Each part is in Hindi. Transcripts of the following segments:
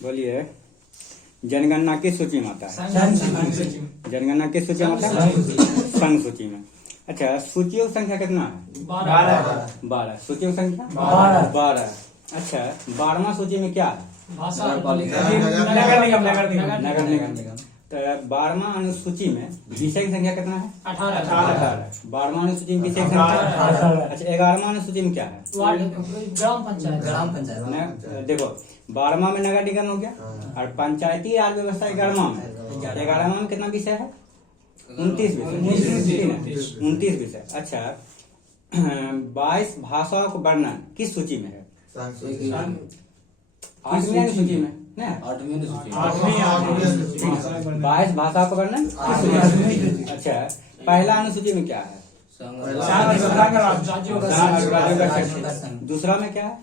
बोलिए। जनगणना किस सूची में आता है? जनगणना किस सूची में आता है? संघ सूची में। अच्छा, सूचियों की संख्या कितना है? 12। सूचियों की संख्या 12। अच्छा, 12वां सूची में क्या है? नगर निगम। तो 12वां अनुसूची में विषय की संख्या कितना है? 18। 12वां अनुसूची में विषय की संख्या 18। अच्छा, 11वां अनुसूची में क्या है? ग्राम पंचायत। देखो, 12वां में नगर निगम हो गया और पंचायती राज व्यवस्था 11वां में। 11वां में कितना विषय है? 29 विषय। 29 विषय। अच्छा, 22 भाषाओं का वर्णन किस सूची में है? 8वीं अनुसूची में। 22 भाषा का वर्णन किस सूची में? अच्छा, पहला अनुसूची में क्या है? दूसरा में क्या है?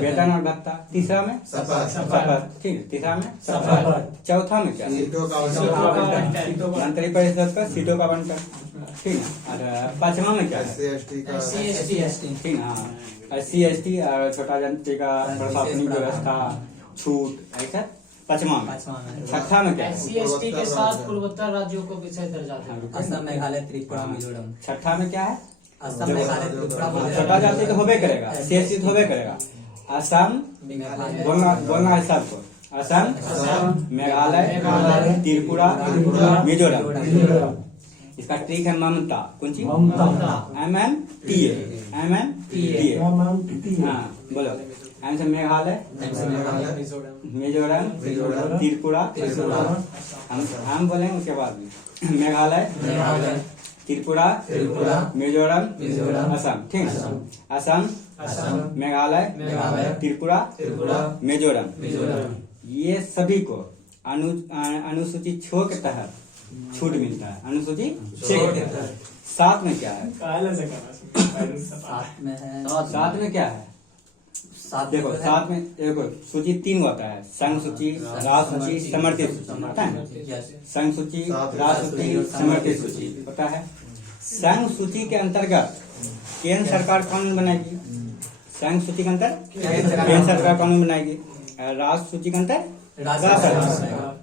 वेतन और भत्ता। तीसरा में शपथ। ठीक है, तीसरा में शपथ। चौथा में क्या है? मंत्री परिषद का सीटों का आवंटन। ठीक है। 5वां में क्या है? ठीक है, हाँ, SC/ST और छोटा जनता का प्रशासनिक व्यवस्था, छूट, ऐसा 5वां में। 6ठा में क्या है? SC/ST के साथ पूर्वोत्तर राज्यों को विशेष दर्जा देना। असम, मेघालय, त्रिपुरा, मिजोरम। 6ठा में क्या है? असम, मेघालय, त्रिपुरा, छोटा जाति तो होबे करेगा, SC/ST तो होबे करेगा। असम, बोलना है सबको। असम, मेघालय, त्रिपुरा, मिजोरम। इसका ट्रिक है ममता। कौन सी? MMTA। हाँ, बोलो। एम से मेघालय, मिजोरम, त्रिपुरा। हम बोलेंगे उसके बाद भी। मेघालय, त्रिपुरा, मिजोरम, असम। ठीक है। असम, मेघालय, त्रिपुरा, मिजोरम। ये सभी को अनुसूची 6 के तहत छूट मिलता है। अनुसूची 6 के तहत। 7 में क्या है? 7 में क्या है? देखो, 7 में देखो, सूची 3 होता है। संघ सूची, राज सूची, समर्थित सूची होता है। संघ सूची, राज सूची, समर्थित सूची होता है। संघ सूची के अंतर्गत केंद्र सरकार कानून बनाएगी। संघ सूची के अंतर केंद्र सरकार कानून बनाएगी। राज सूची के अंतर राज्य सरकार।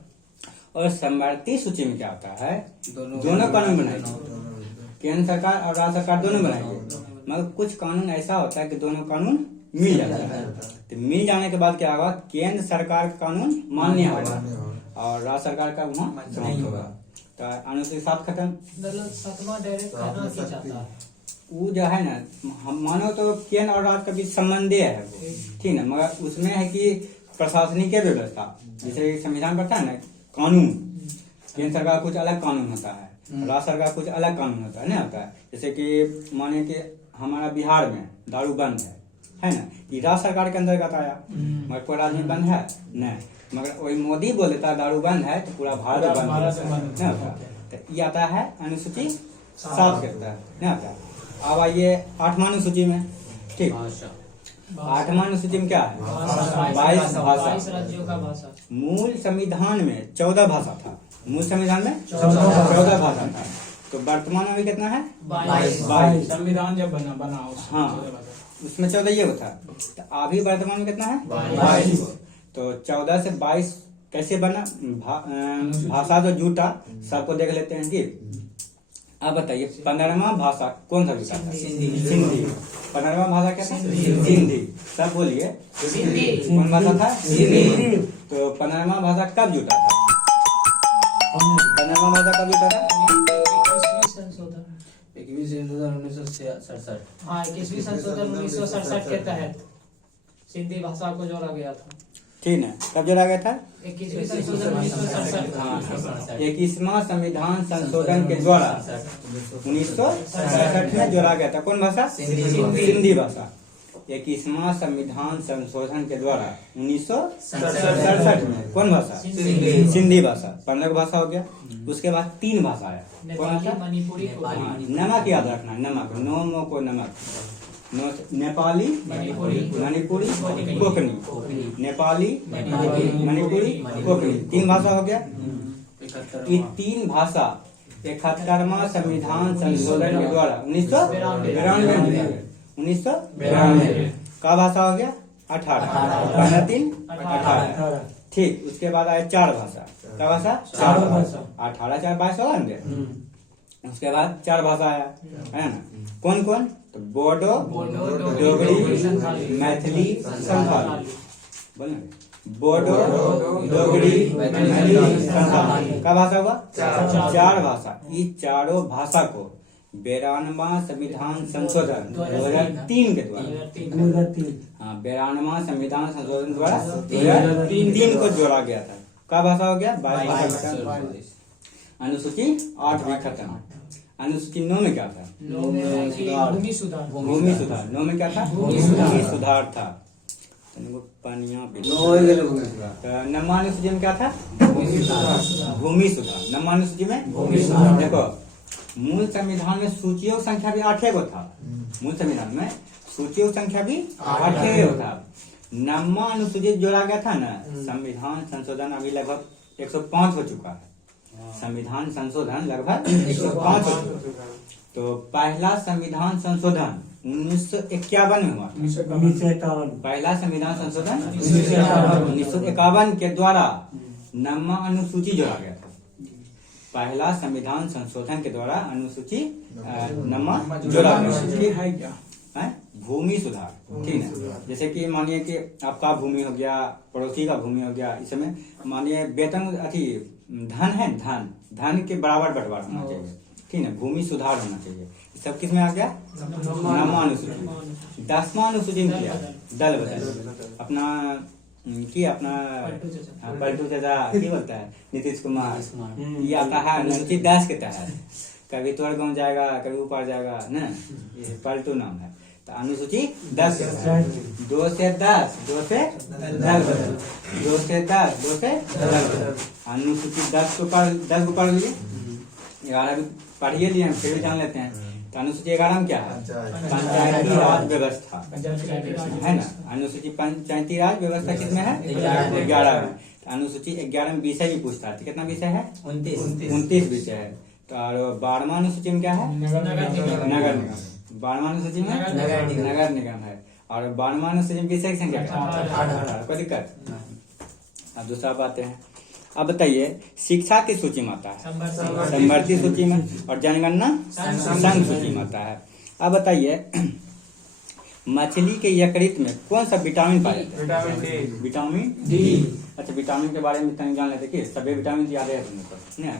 और समर्थित सूची में क्या होता है? दोनों कानून बनाएगी। केंद्र सरकार और राज्य सरकार दोनों बनाएगी। मगर कुछ कानून ऐसा होता है कि दोनों कानून मिल जाता है। तो मिल जाने के बाद क्या होगा? केंद्र सरकार का कानून मान्य होगा और राज्य सरकार का वहाँ नहीं होगा। तो अनुसूची 7 खत्म। मतलब 7वां डायरेक्ट करना की चाहता है। वो जो है ना, हम मानो तो केंद्र और राज्य के बीच संबंध है वो, ठीक है। मगर उसमें है कि प्रशासनिक व्यवस्था, जैसे संविधान पढ़ता है ना, कानून। केंद्र सरकार कुछ अलग कानून होता है, राज्य सरकार कुछ अलग कानून होता है, नहीं होता है। जैसे कि माने कि हमारा बिहार में दारू बंद है ना, ये राज्य सरकार के अंतर्गत आया, मगर पूरा राज्य में बंद है नहीं। मगर वही मोदी बोल देता है दारू बंद है तो पूरा भारत बंद नहीं होता। तो ये आता है अनुसूची 7 के तहत, नहीं आता। अब आइए 8वां अनुसूची में। ठीक, 8वां अनुसूची में क्या है? 22 भाषा। राज्यों का भाषा। मूल संविधान में 14 भाषा था। मूल संविधान में 14 भाषा था। तो वर्तमान में कितना है? 22। संविधान जब बना हाँ, उसमें 14 ये था। तो अभी वर्तमान में कितना है? 22। तो 14 से 22 कैसे बना? भाषा जो जुटा सबको देख लेते हैं कि। अब बताइए 15वां भाषा कौन सा जुटा था? सिंधी। 15वां भाषा क्या था? सिंधी। सब बोलिए। कौन भाषा था? सिंधी। तो 15वां भाषा कब जुटा था? 15वां भाषा कब जुटा था? 21 संशोधन 1967। हाँ, 21वीं संशोधन 1967 के तहत सिंधी भाषा को जोड़ा गया था। ठीक है, कब जोड़ा गया था? 21वीं संशोधन 1967। हाँ, 21वां संविधान संशोधन के द्वारा 1967 में जोड़ा गया था। कौन भाषा? सिंधी भाषा। 21वां संविधान संशोधन के द्वारा 1967 में कौन भाषा? सिंधी भाषा। 15 भाषा हो गया। उसके बाद 3 भाषा है। नेपाली, मणिपुरी, नमक याद रखना, नमक, नोमो को नमक। नेपाली, मणिपुरी, कोंकणी। नेपाली, मणिपुरी, कोंकणी। 3 भाषा हो गया। ये 3 भाषा 71वां संविधान संशोधन के द्वारा 1992 का भाषा हो गया। 18 पहला 3 18 ठीक। उसके बाद आए 4 भाषा। क्या भाषा? 4 भाषा। 18 4 22 होगा ना। उसके बाद 4 भाषा आया है ना। कौन कौन? तो बोडो, डोगरी, मैथिली, संथाली। बोले बोडो, डोगरी, मैथिली, संथाली। क्या भाषा हुआ? 4 भाषा। इस चारों भाषा को 92वां संविधान संशोधन 2003 के द्वारा, हाँ 92वां संविधान संशोधन द्वारा 2003 को जोड़ा गया था। क्या भाषा हो गया? 22। अनुसूची 8 भी खत्म। अनुसूची 9 में क्या था? भूमि सुधार। भूमि सुधार। 9 में क्या था? भूमि सुधार था। पानिया पे 9वां अनुसूची में क्या था? भूमि सुधार। 9वां अनुसूची में भूमि सुधार। देखो मूल संविधान में सूचियों की संख्या भी 8 को था। मूल संविधान में सूचियों की संख्या भी 8 को था। 9वां अनुसूची जोड़ा गया था ना। संविधान संशोधन अभी लगभग 105 हो चुका है। संविधान संशोधन लगभग 105 हो चुका है। तो पहला संविधान संशोधन 1951 में हुआ। 1951 पहला संविधान संशोधन 1951 के द्वारा 9वां अनुसूची जोड़ा गया था। पहला संविधान संशोधन के द्वारा अनुसूची 9वां जोड़ा गया है। भूमि सुधार ठीक है। जैसे कि मानिए कि आपका भूमि हो गया, पड़ोसी का भूमि हो गया। इस समय मानिए वेतन अति धन है, धन के बराबर बंटवारा होना चाहिए ठीक है। भूमि सुधार होना चाहिए। सब किस में आ गया? 9वां अनुसूची। 10वां अनुसूची में किया दल बदल अपना की अपना पलटू चाचा की बोलता है नीतीश कुमार। ये आता है अनुसूची 10 के तहत। कभी तोड़ गाँव जाएगा, कभी ऊपर जाएगा ना। ये पलटू नाम है। तो अनुसूची 10 के तहत 2 से 10 2 से 10 बदल 2 से 10 2 से 10 बदल। अनुसूची 10 को पढ़ लिए। 11 भी पढ़िए लिए, हम फिर भी जान लेते हैं। तो अनुसूची 11 में क्या है? पंचायती राज व्यवस्था है ना। अनुसूची पंचायती राज व्यवस्था किसमें है? 11 में। तो अनुसूची 11 में विषय भी पूछता है। कितना विषय है? 29 विषय है। तो और 12वां अनुसूची में क्या है? नगर निगम। 12वां अनुसूची में नगर निगम है। और 12वां अनुसूची में विषय की संख्या 18। कोई दिक्कत? अब दूसरा बात है। अब बताइए शिक्षा की सूची में आता है संवर्ती सूची में, और जनगणना संघ सूची में आता है। अब बताइए मछली के यकृत में कौन सा विटामिन पाया जाता है? Vitamin D. अच्छा विटामिन के बारे में तनिक जान लेते कि सभी विटामिन याद है तुम्हें?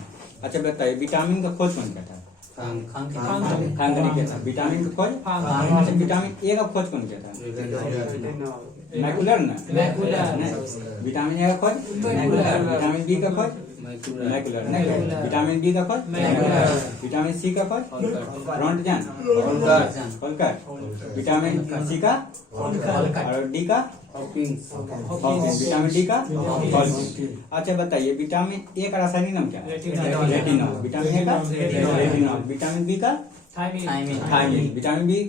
अच्छा बताइए विटामिन का खोज कौन किया था? विटामिन का खोज। अच्छा विटामिन ए का खोज कौन किया था? मैकुलर ना। विटामिन ए का खोज मैकुलर। विटामिन बी का खोज मैकुलर। विटामिन बी का खोज मैकुलर। विटामिन सी का खोज रोंटगन होल्कर। विटामिन सी का और डी का विटामिन डी का हॉकिंस। अच्छा बताइए विटामिन ए का रासायनिक नाम क्या है? रेटिनॉल। विटामिन ए का रेटिनॉल। विटामिन बी का थायमिन। विटामिन बी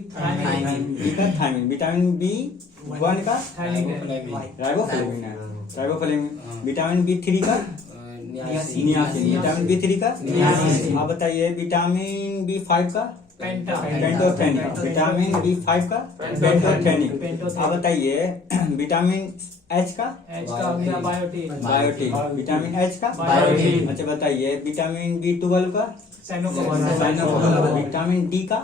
का थायमिन। विटामिन बी 1 का राइबोफ्लेविन है। राइबोफ्लेविन। विटामिन बी3 का नियासिन। विटामिन बी3 का नियासिन। अब बताइए विटामिन बी5 का पेंटोथेनिक। विटामिन बी5 का पेंटोथेनिक। अब बताइए विटामिन एच का बायोटिन। विटामिन एच का बायोटिन। अच्छा बताइए विटामिन बी12 का साइनोकोबालेट। विटामिन डी का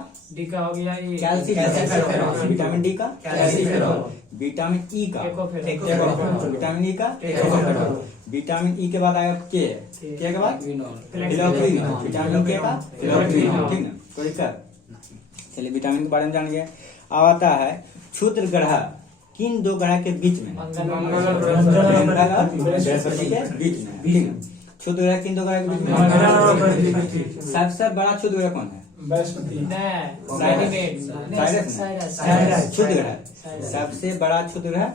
हो गया कैल्सिफेरॉल। विटामिन डी का कैल्सिफेरॉल। विटामिन ई का विटामिन ई का विटामिन ई के बाद आया के के बाद फिलोक्विनोल। विटामिन के का फिलोक्विनोल ठीक ना। कोई दिक्कत? चलिए विटामिन के बारे में जान गए। अब आता है क्षुद्र ग्रह किन 2 ग्रह के बीच में? बृहस्पति के बीच में ठीक है। क्षुद्र ग्रह किन 2 ग्रह के बीच में? सबसे बड़ा क्षुद्र ग्रह कौन है? क्षुद्र ग्रह सबसे बड़ा क्षुद्र ग्रह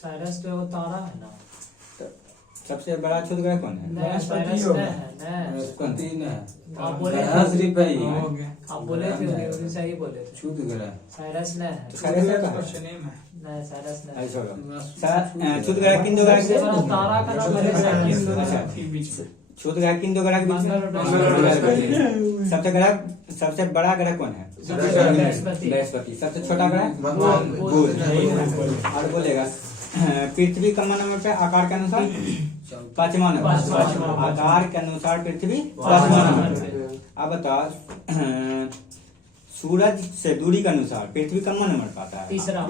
साइरस पे वो तारा है ना। सबसे बड़ा क्षुद्र ग्रह कौन है? आप बोले थे सही बोले थे। क्षुद्र ग्रह साइरस ने है। क्षुद्र ग्रह किन 2 ग्रह के? तारा का नाम क्षुद्र ग्रह किन दो ग्रह के बीच में? सबसे बड़ा ग्रह कौन है? बृहस्पति। सबसे छोटा ग्रह बुध। और बोलेगा पृथ्वी का नंबर पे आकार के अनुसार पांचवा नंबर। आकार के अनुसार पृथ्वी पांचवा नंबर। अब बताओ सूरज से दूरी के अनुसार पृथ्वी कम नंबर पाता है? तीसरा।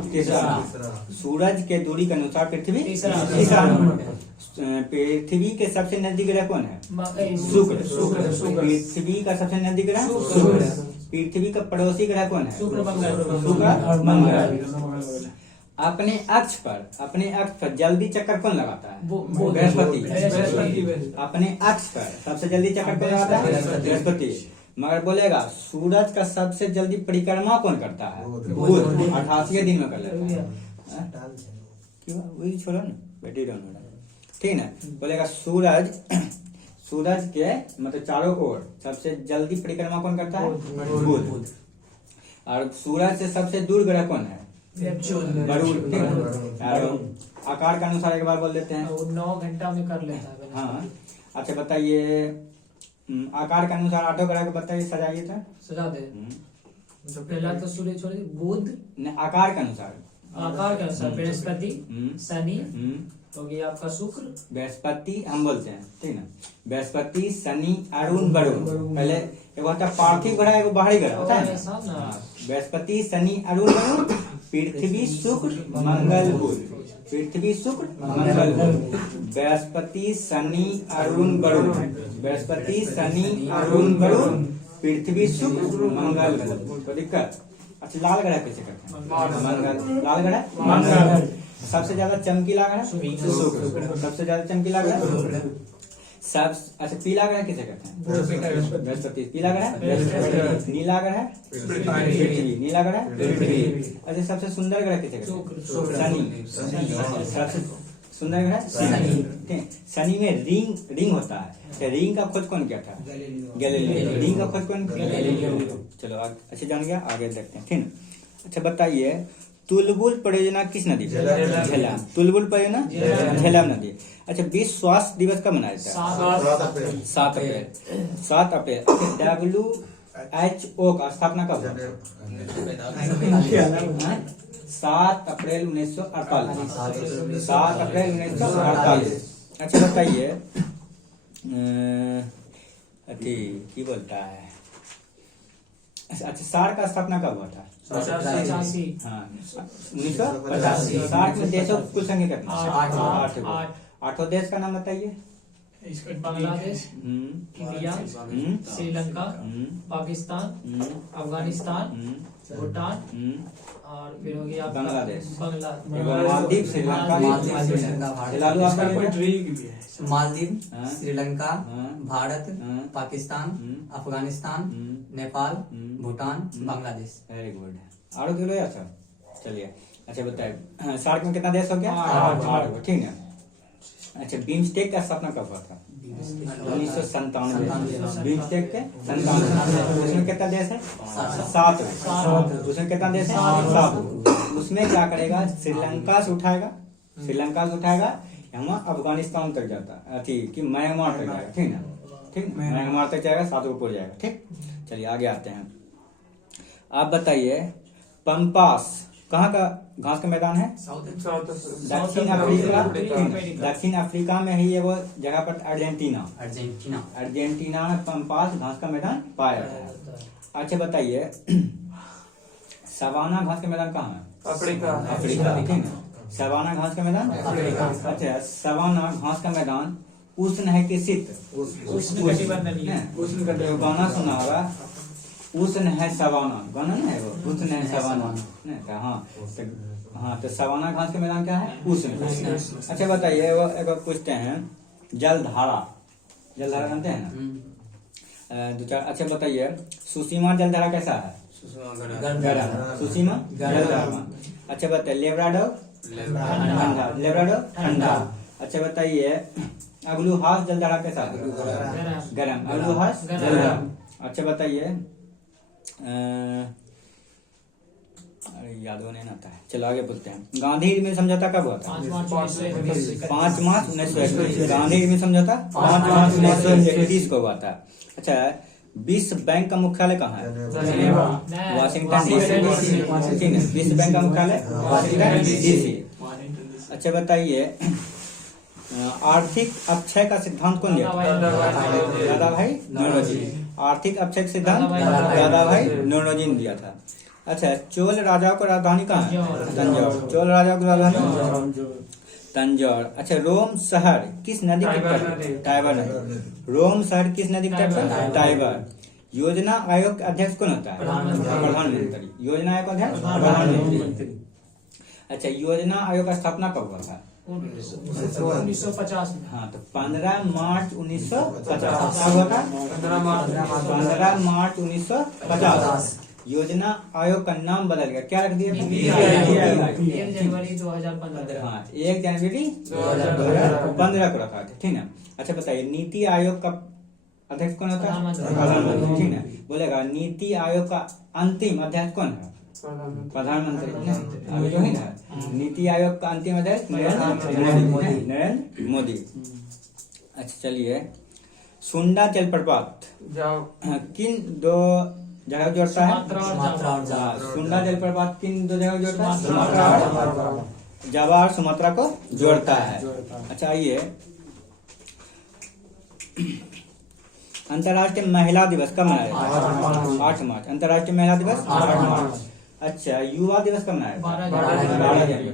सूरज के दूरी के अनुसार पृथ्वी तीसरा नंबर। पृथ्वी के सबसे नजदीक ग्रह कौन है? शुक्र। पृथ्वी का सबसे नजदीक ग्रह शुक्र। पृथ्वी का पड़ोसी ग्रह कौन है? शुक्र मंगल। अपने अक्ष पर जल्दी चक्कर कौन लगाता है? बृहस्पति। अपने अक्ष पर सबसे जल्दी चक्कर कौन लगाता है? बृहस्पति। मगर बोलेगा सूरज का सबसे जल्दी परिक्रमा कौन करता है? बुध। 88 दिन में कर लेता है। क्यों वही छोड़ो ना, बैठी रहो। ठीक है, बोलेगा सूरज के मतलब चारों ओर सबसे जल्दी परिक्रमा कौन करता है? बुध। और सूरज से सबसे दूर ग्रह कौन है? वरुण। आकार के अनुसार एक बार बोल देते हैं। 9 घंटा में कर लेता है। हाँ, अच्छा बताइए आकार के अनुसार 8 ग्रह को बताइए, सजाइए था। सजा दे। तो पहला तो सूर्य छोड़िए, बुध। आकार के अनुसार बृहस्पति, शनि हो गया आपका शुक्र। बृहस्पति हम बोलते हैं, ठीक ना। बृहस्पति, शनि, अरुण, वरुण। पहले एक होता है पार्थिव ग्रह, एक बाहरी ग्रह होता है ना। बृहस्पति, शनि, अरुण, वरुण, पृथ्वी, शुक्र, मंगल, बुध। पृथ्वी, शुक्र, मंगल, बुध। बृहस्पति, शनि, अरुण, वरुण। बृहस्पति, शनि, अरुण, वरुण, पृथ्वी, शुक्र, मंगल, बुध। कोई दिक्कत? अच्छा लाल ग्रह कैसे करते हैं? मंगल। लाल ग्रह मंगल। सबसे ज्यादा चमकीला ग्रह शुक्र। सबसे ज्यादा चमकीला ग्रह सब। अच्छा पीला ग्रह किसे कहते हैं? बृहस्पति। पीला ग्रह नीला ग्रह पृथ्वी। नीला ग्रह पृथ्वी। अच्छा सबसे सुंदर ग्रह किसे कहते हैं? शनि। सबसे सुंदर ग्रह शनि। शनि में रिंग होता है। रिंग का खोज कौन किया था? गैलीलियो। रिंग का खोज कौन किया? गैलीलियो। चलो अच्छा जान गया, आगे देखते हैं, ठीक है। अच्छा बताइए तुलबुल परियोजना किस नदी पे? झेलम। तुलबुल परियोजना झेलम नदी। अच्छा विश्व स्वास्थ्य दिवस कब मनाया जाता है? 7 अप्रैल। 7 अप्रैल। WHO का स्थापना कब हुआ? 7 अप्रैल 1948। 7 अप्रैल 1948। अच्छा बताइए की बोलता है। अच्छा सार्क का स्थापना कब हुआ था? 85। हाँ 1985। सार्क में देशों की कुल संख्या कितनी? 8। 8 देश का नाम बताइए। बांग्लादेश, इंडिया, श्रीलंका, पाकिस्तान, अफगानिस्तान, भूटान और फिर हो गया बांग्लादेश, मालदीव, श्रीलंका, मालदीव, श्रीलंका, भारत, पाकिस्तान, अफगानिस्तान, नेपाल, भूटान, बांग्लादेश। Very good. और किलो अच्छा चलिए। अच्छा बताइए सार्क में कितना देश हो गया? 8। ठीक है। अच्छा बिम्स्टेक का स्थापना कब हुआ था? 1997। बिम्स्टेक के 97। उसमें कितना देश है? 7। उसमें कितना देश है? 7। उसमें क्या करेगा? श्रीलंका से उठाएगा यहाँ अफगानिस्तान तक जाता है, ठीक कि म्यांमार तक जाएगा, ठीक ना। ठीक म्यांमार तक जाएगा, 7 ऊपर जाएगा। ठीक चलिए आगे आते हैं। आप बताइए पंपास कहाँ का घास का मैदान है? दक्षिण अफ्रीका। दक्षिण अफ्रीका में ही वो जगह पर अर्जेंटीना में पंपास घास का मैदान पाया जाता है। अच्छा बताइए सवाना घास का मैदान कहाँ है? अफ्रीका। ठीक है सवाना घास का मैदान अफ्रीका। अच्छा सवाना घास का मैदान उष्ण है कि शीत? गाना सुना होगा उष्ण है सवाना, गाना ना है वो उष्ण है सवाना। हाँ तो सवाना घास का मैदान क्या है? उष्ण। अच्छा बताइए वो एक पूछते हैं जलधारा जानते हैं ना? 2-4। अच्छा बताइए सुसीमा जलधारा कैसा है? सुसीमा जलधारा। अच्छा बताइए लेब्राडो ठंडा। अच्छा बताइए अगलुहास जलधारा कैसा है? गरम। अगलुहास गरम। अच्छा बताइए अरे याद होने ना आता है, चलो आगे बोलते हैं। गांधी में समझौता कब हुआ था? 5 मार्च 1931। 5 मार्च 1931। गांधी में समझौता 5 मार्च 1931 को हुआ था। अच्छा, विश्व बैंक का मुख्यालय कहाँ है? Washington DC. विश्व बैंक का मुख्यालय वाशिंगटन डीसी। अच्छा बताइए, आर्थिक अक्षय का सिद्धांत कौन दिया? दादाभाई नौरोजी। आर्थिक अक्षय का सिद्धांत दादाभाई नौरोजी ने दिया था। अच्छा, चोल राजाओं की राजधानी कहाँ है? तंजौर। चोल राजाओं की राजधानी तंजौर। अच्छा, रोम शहर किस नदी के तट? टाइबर नदी। रोम शहर किस नदी के तट पर? टाइबर। योजना आयोग के अध्यक्ष कौन होता है? प्रधानमंत्री। योजना आयोग का अध्यक्ष प्रधानमंत्री। अच्छा, योजना आयोग का स्थापना कब हुआ था? 1950 में। हाँ, तो 15 मार्च 1950 कब हुआ था? 15 मार्च 1950। योजना आयोग का नाम बदल गया, क्या रख दिया? 1 जनवरी 2015। हाँ, 1 जनवरी 2015 को रखा था, ठीक है। अच्छा बताइए, नीति आयोग का अध्यक्ष कौन होता है? प्रधानमंत्री, ठीक है। बोलेगा नीति आयोग का अंतिम अध्यक्ष कौन है? प्रधानमंत्री। अभी जो है ना, नीति आयोग का अंतिम अध्यक्ष नरेंद्र मोदी। अच्छा चलिए, सुंडा जलप्रपात किन 2 जगह जोड़ता है? सुमात्रा और जावा। सुंडा जलप्रपात किन 2 जगह जोड़ता है? सुमात्रा और जावा और सुमात्रा को जोड़ता है। अच्छा आइए, अंतर्राष्ट्रीय महिला दिवस कब मनाया? 8 मार्च। अंतर्राष्ट्रीय महिला दिवस 8 मार्च। अच्छा, युवा दिवस कब मनाया? 12 जनवरी।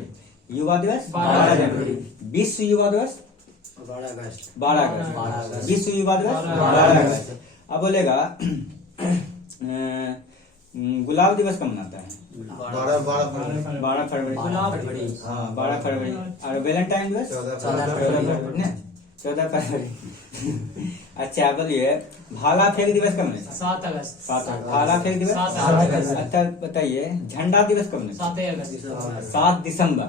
युवा दिवस 12 जनवरी। विश्व युवा दिवस 12 अगस्त। विश्व युवा दिवस 12 अगस्त। अब बोलेगा गुलाब दिवस कब मनाता है? 12 फरवरी। हाँ, 12 फरवरी। और वैलेंटाइन दिवस 14 फरवरी। अच्छा बोलिए, भाला फेंक दिवस कब मनाता है? 7 अगस्त। 7 अगस्त। भाला फेंक दिवस 7 अगस्त। अच्छा बताइए, झंडा दिवस कब मनाता है? 7 अगस्त। 7 दिसंबर।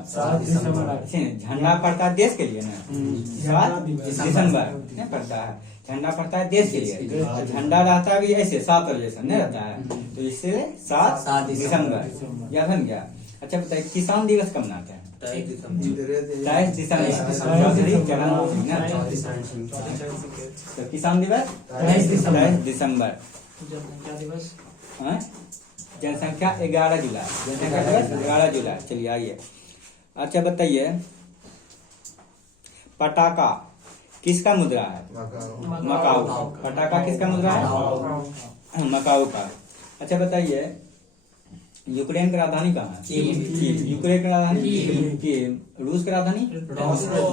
झंडा पड़ता है देश के लिए ना, 7 दिसंबर नहीं पड़ता है, झंडा पड़ता है देश के लिए। झंडा रहता है भी ऐसे 7 और जैसा नहीं रहता है, तो इसलिए 7 दिसंबर। याद है क्या? अच्छा बताइए, किसान दिवस कब मनाते हैं? 23 दिसंबर। तो किसान दिवस 23 दिसंबर। जनसंख्या दिवस जनसंख्या 11 जुलाई। जनसंख्या दिवस 11 जुलाई। चलिए आइए। अच्छा बताइए, पटाखा किसका मुद्रा है? मकाऊ। पटाखा किसका मुद्रा है? मकाऊ का। अच्छा बताइए, यूक्रेन की राजधानी कहाँ है? कीव। यूक्रेन की राजधानी कीव। रूस की राजधानी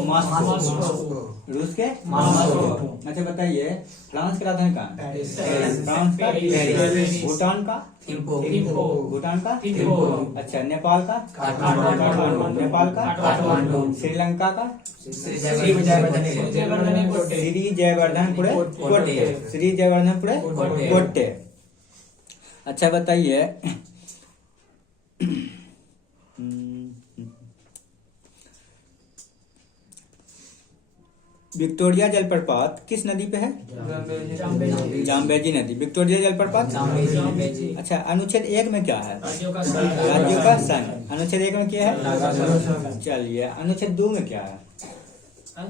मॉस्को। रूस के मॉस्को। अच्छा बताइए, फ्रांस की राजधानी कहाँ है? फ्रांस का पेरिस। भूटान का थिम्पू। भूटान का थिम्पू। अच्छा, नेपाल का काठमांडू। नेपाल का काठमांडू। श्रीलंका का श्री जयवर्धनेपुरे। श्री जयवर्धनपुरे कोट्टे। श्री जयवर्धनपुरे कोट्टे। अच्छा बताइए, विक्टोरिया जलप्रपात किस नदी पे है? जाम्बेजी नदी। विक्टोरिया जलप्रपात जाम्बेजी। अच्छा, अनुच्छेद 1 में क्या है? राज्यों का संघ। अनुच्छेद 1 में क्या है? चलिए, अनुच्छेद 2 में क्या है?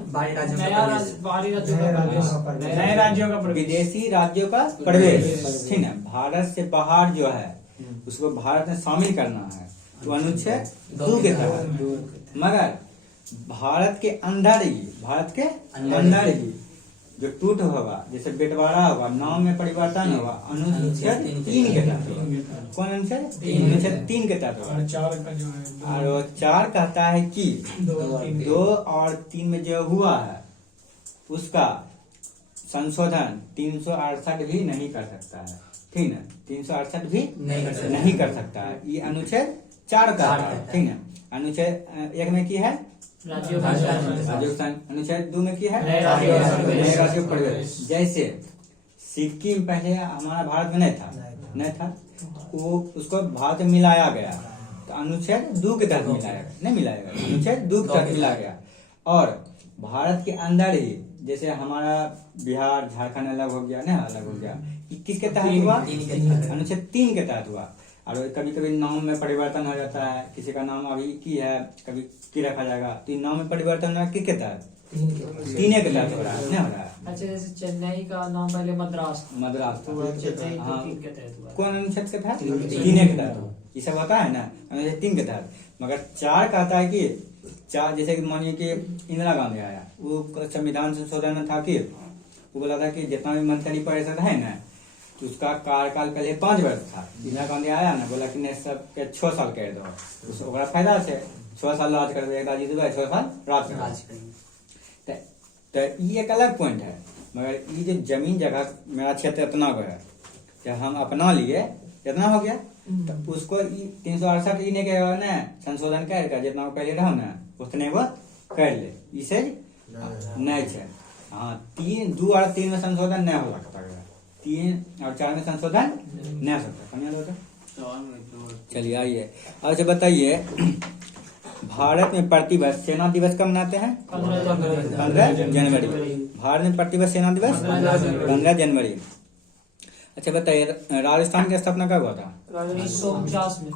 बाहरी राज्यों का नए राज्यों का विदेशी राज्यों का प्रवेश, ठीक है। भारत से बाहर जो है उसको भारत में शामिल करना है, तो अनुच्छेद 2 के तहत। मगर भारत के अंदर ही जो टूट होगा, जैसे बंटवारा होगा, नाम में परिवर्तन होगा, अनुच्छेद 3 के तहत। कौन अनुच्छेद? अनुच्छेद 3 के तहत होगा। और 4 कहता है कि 2 और 3 में जो हुआ है उसका संशोधन 368 भी नहीं कर सकता है, ठीक है। 368 भी नहीं कर सकता है। ये अनुच्छेद 4 का है, ठीक है। अनुच्छेद 1 में की है राज्यों का अनुच्छेद 2 में की है नए राज्यों का प्रवेश। जैसे सिक्किम पहले हमारा भारत में नहीं था, वो उसको भारत में मिलाया गया, तो अनुच्छेद 2 के तहत नहीं मिलाया गया, अनुच्छेद 2 के तहत मिलाया गया। और भारत के अंदर ही जैसे हमारा बिहार झारखंड अलग हो गया ना, अलग हो गया, किसके तहत हुआ? अनुच्छेद 3 के तहत हुआ। और कभी कभी नाम में परिवर्तन हो जाता है, किसी का नाम अभी की है, कभी की रखा जाएगा, तो नाम में परिवर्तन हो किसके तहत? तीन के तहत हो रहा है, नहीं हो रहा है। अच्छा, जैसे चेन्नई का नाम पहले मद्रास था, मद्रास तो वो चेन्नई तो 3 के तहत हुआ। कौन अनुच्छेद के तहत? तीन के तहत। ये सब होता है ना, अनुच्छेद 3 के तहत। मगर 4 कहता है कि 4, जैसे कि मानिए कि इंदिरा गांधी आया, वो संविधान संशोधन में था कि वो बोला था कि जितना भी मंत्री परिषद है ना, तो उसका कार्यकाल पहले 5 वर्ष था। इंदिरा गांधी आया ना, बोला कि नहीं, सबके 6 साल कर दो, उसको बड़ा फायदा से 6 साल राज कर देगा, जीत 6 साल राज कर। तो ये एक अलग पॉइंट है। मगर ये जो जमीन जगह मेरा क्षेत्र इतना को है, जब हम अपना लिए इतना हो गया, तो उसको 368 ने क्या ना संशोधन कर जितना पहले रहो ना उतने वो कर ले, इसे नहीं है। हाँ, 3, 2 और 3 में संशोधन नहीं हो सकता, 3 और 4 में संशोधन नहीं हो सकता। चलिए आइए अच्छा बताइए, भारत में प्रतिवर्ष सेना दिवस कब मनाते हैं? 15 जनवरी। भारत में प्रतिवर्ष सेना दिवस 15 जनवरी। अच्छा बताइए, राजस्थान की स्थापना कब हुआ था? 1949 में।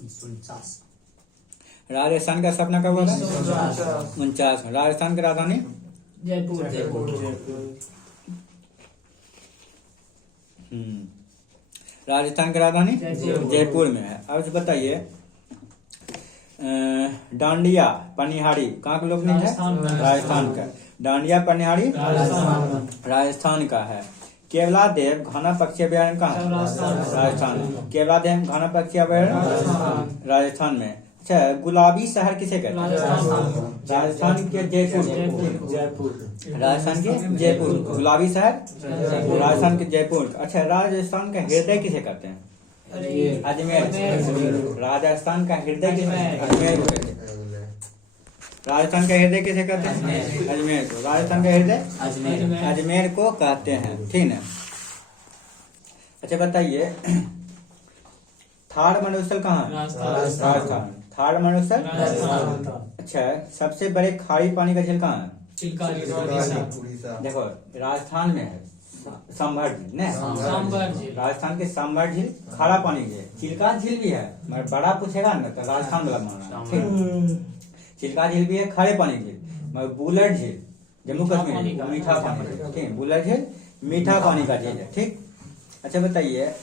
1949। राजस्थान का स्थापना कब हुआ था? 1949। 49। राजस्थान की राजधानी? जयपुर। राजस्थान की राजधानी जयपुर। जयपुर में है। अब बताइए, डांडिया पनिहारी कहाँ के लोग नहीं है? राजस्थान का। डांडिया पनिहारी राजस्थान का है। केवला देव घना पक्षी अभयारण्य कहाँ है? राजस्थान। केवला देव घना पक्षी अभयारण्य राजस्थान में। अच्छा, गुलाबी शहर किसे कहते हैं? राजस्थान के जयपुर। राजस्थान के जयपुर गुलाबी शहर राजस्थान के जयपुर। अच्छा, राजस्थान का हृदय किसे कहते हैं? अजमेर। राजस्थान का हृदय अजमेर को कहते हैं। राजस्थान का हृदय किसे कहते हैं? अजमेर को। राजस्थान का हृदय अजमेर को कहते हैं, ठीक है। अच्छा बताइए, थार मरुस्थल कहाँ है? राजस्थान। थार मरुस्थल। अच्छा, सबसे बड़े खारी पानी का झील कहाँ है? देखो, राजस्थान में है सांभर झील, राजस्थान के सांभर झील खारा पानी झील। चिल्का झील भी है, मगर बड़ा पूछेगा ना तो राजस्थान वाला मानना, ठीक। चिल्का झील भी है, खारे पानी झील। मगर बुलर झील जम्मू कश्मीर मीठा पानी, ठीक। बुलर झील मीठा पानी का झील है, ठीक। अच्छा बताइए,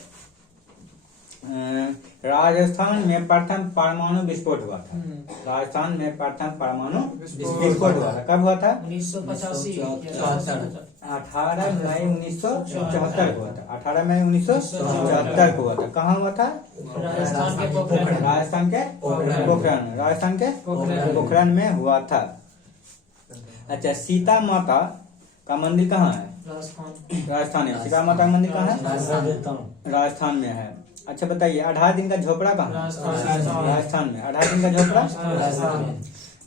राजस्थान में प्रथम परमाणु विस्फोट हुआ था। राजस्थान में प्रथम परमाणु विस्फोट हुआ था, कब हुआ था? 1985। 18 मई 1974 को हुआ था। 18 मई 1974 को हुआ था। कहाँ हुआ था? राजस्थान के पोखरण। राजस्थान के पोखरण। राजस्थान के पोखरण में हुआ था। अच्छा, सीता माता का मंदिर कहाँ है? राजस्थान में। सीता माता का मंदिर कहाँ है? राजस्थान में है। अच्छा बताइए, 18 दिन का झोपड़ा कहाँ है? राजस्थान में। 18 दिन का झोपड़ा,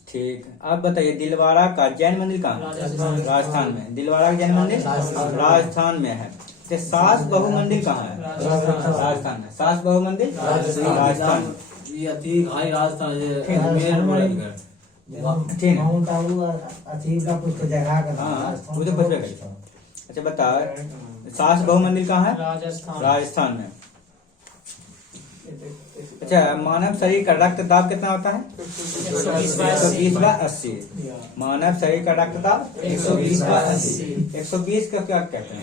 ठीक। अब बताइए, दिलवाड़ा का जैन मंदिर कहाँ है? राजस्थान में। दिलवाड़ा का जैन मंदिर राजस्थान में है। सास बहु मंदिर कहाँ है? राजस्थान में। सास बहु मंदिर राजस्थान। अच्छा बताओ, सास बहु मंदिर कहाँ है? राजस्थान में। अच्छा, मानव शरीर का रक्तदाब कितना होता है? 120/80। मानव शरीर का रक्तदाब 120/80। 120 का क्या कहते हैं?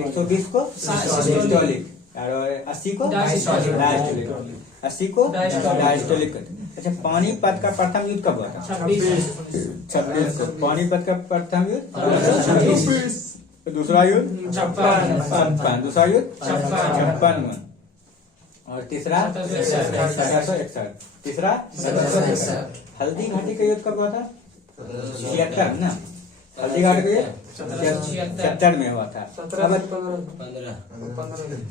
120 को सिस्टोलिक और 80 को डायस्टोलिक। 80 को डायस्टोलिक। अच्छा, पानीपत का प्रथम युद्ध कब हुआ था? 26 को। पानीपत का प्रथम युद्ध 26। दूसरा युद्ध 56। दूसरा युद्ध 56 में। और तीसरा 1761। तीसरा 1761। हल्दी घाटी का युद्ध कब हुआ था? 76 ना। हल्दी घाटी का युद्ध 76 में हुआ था।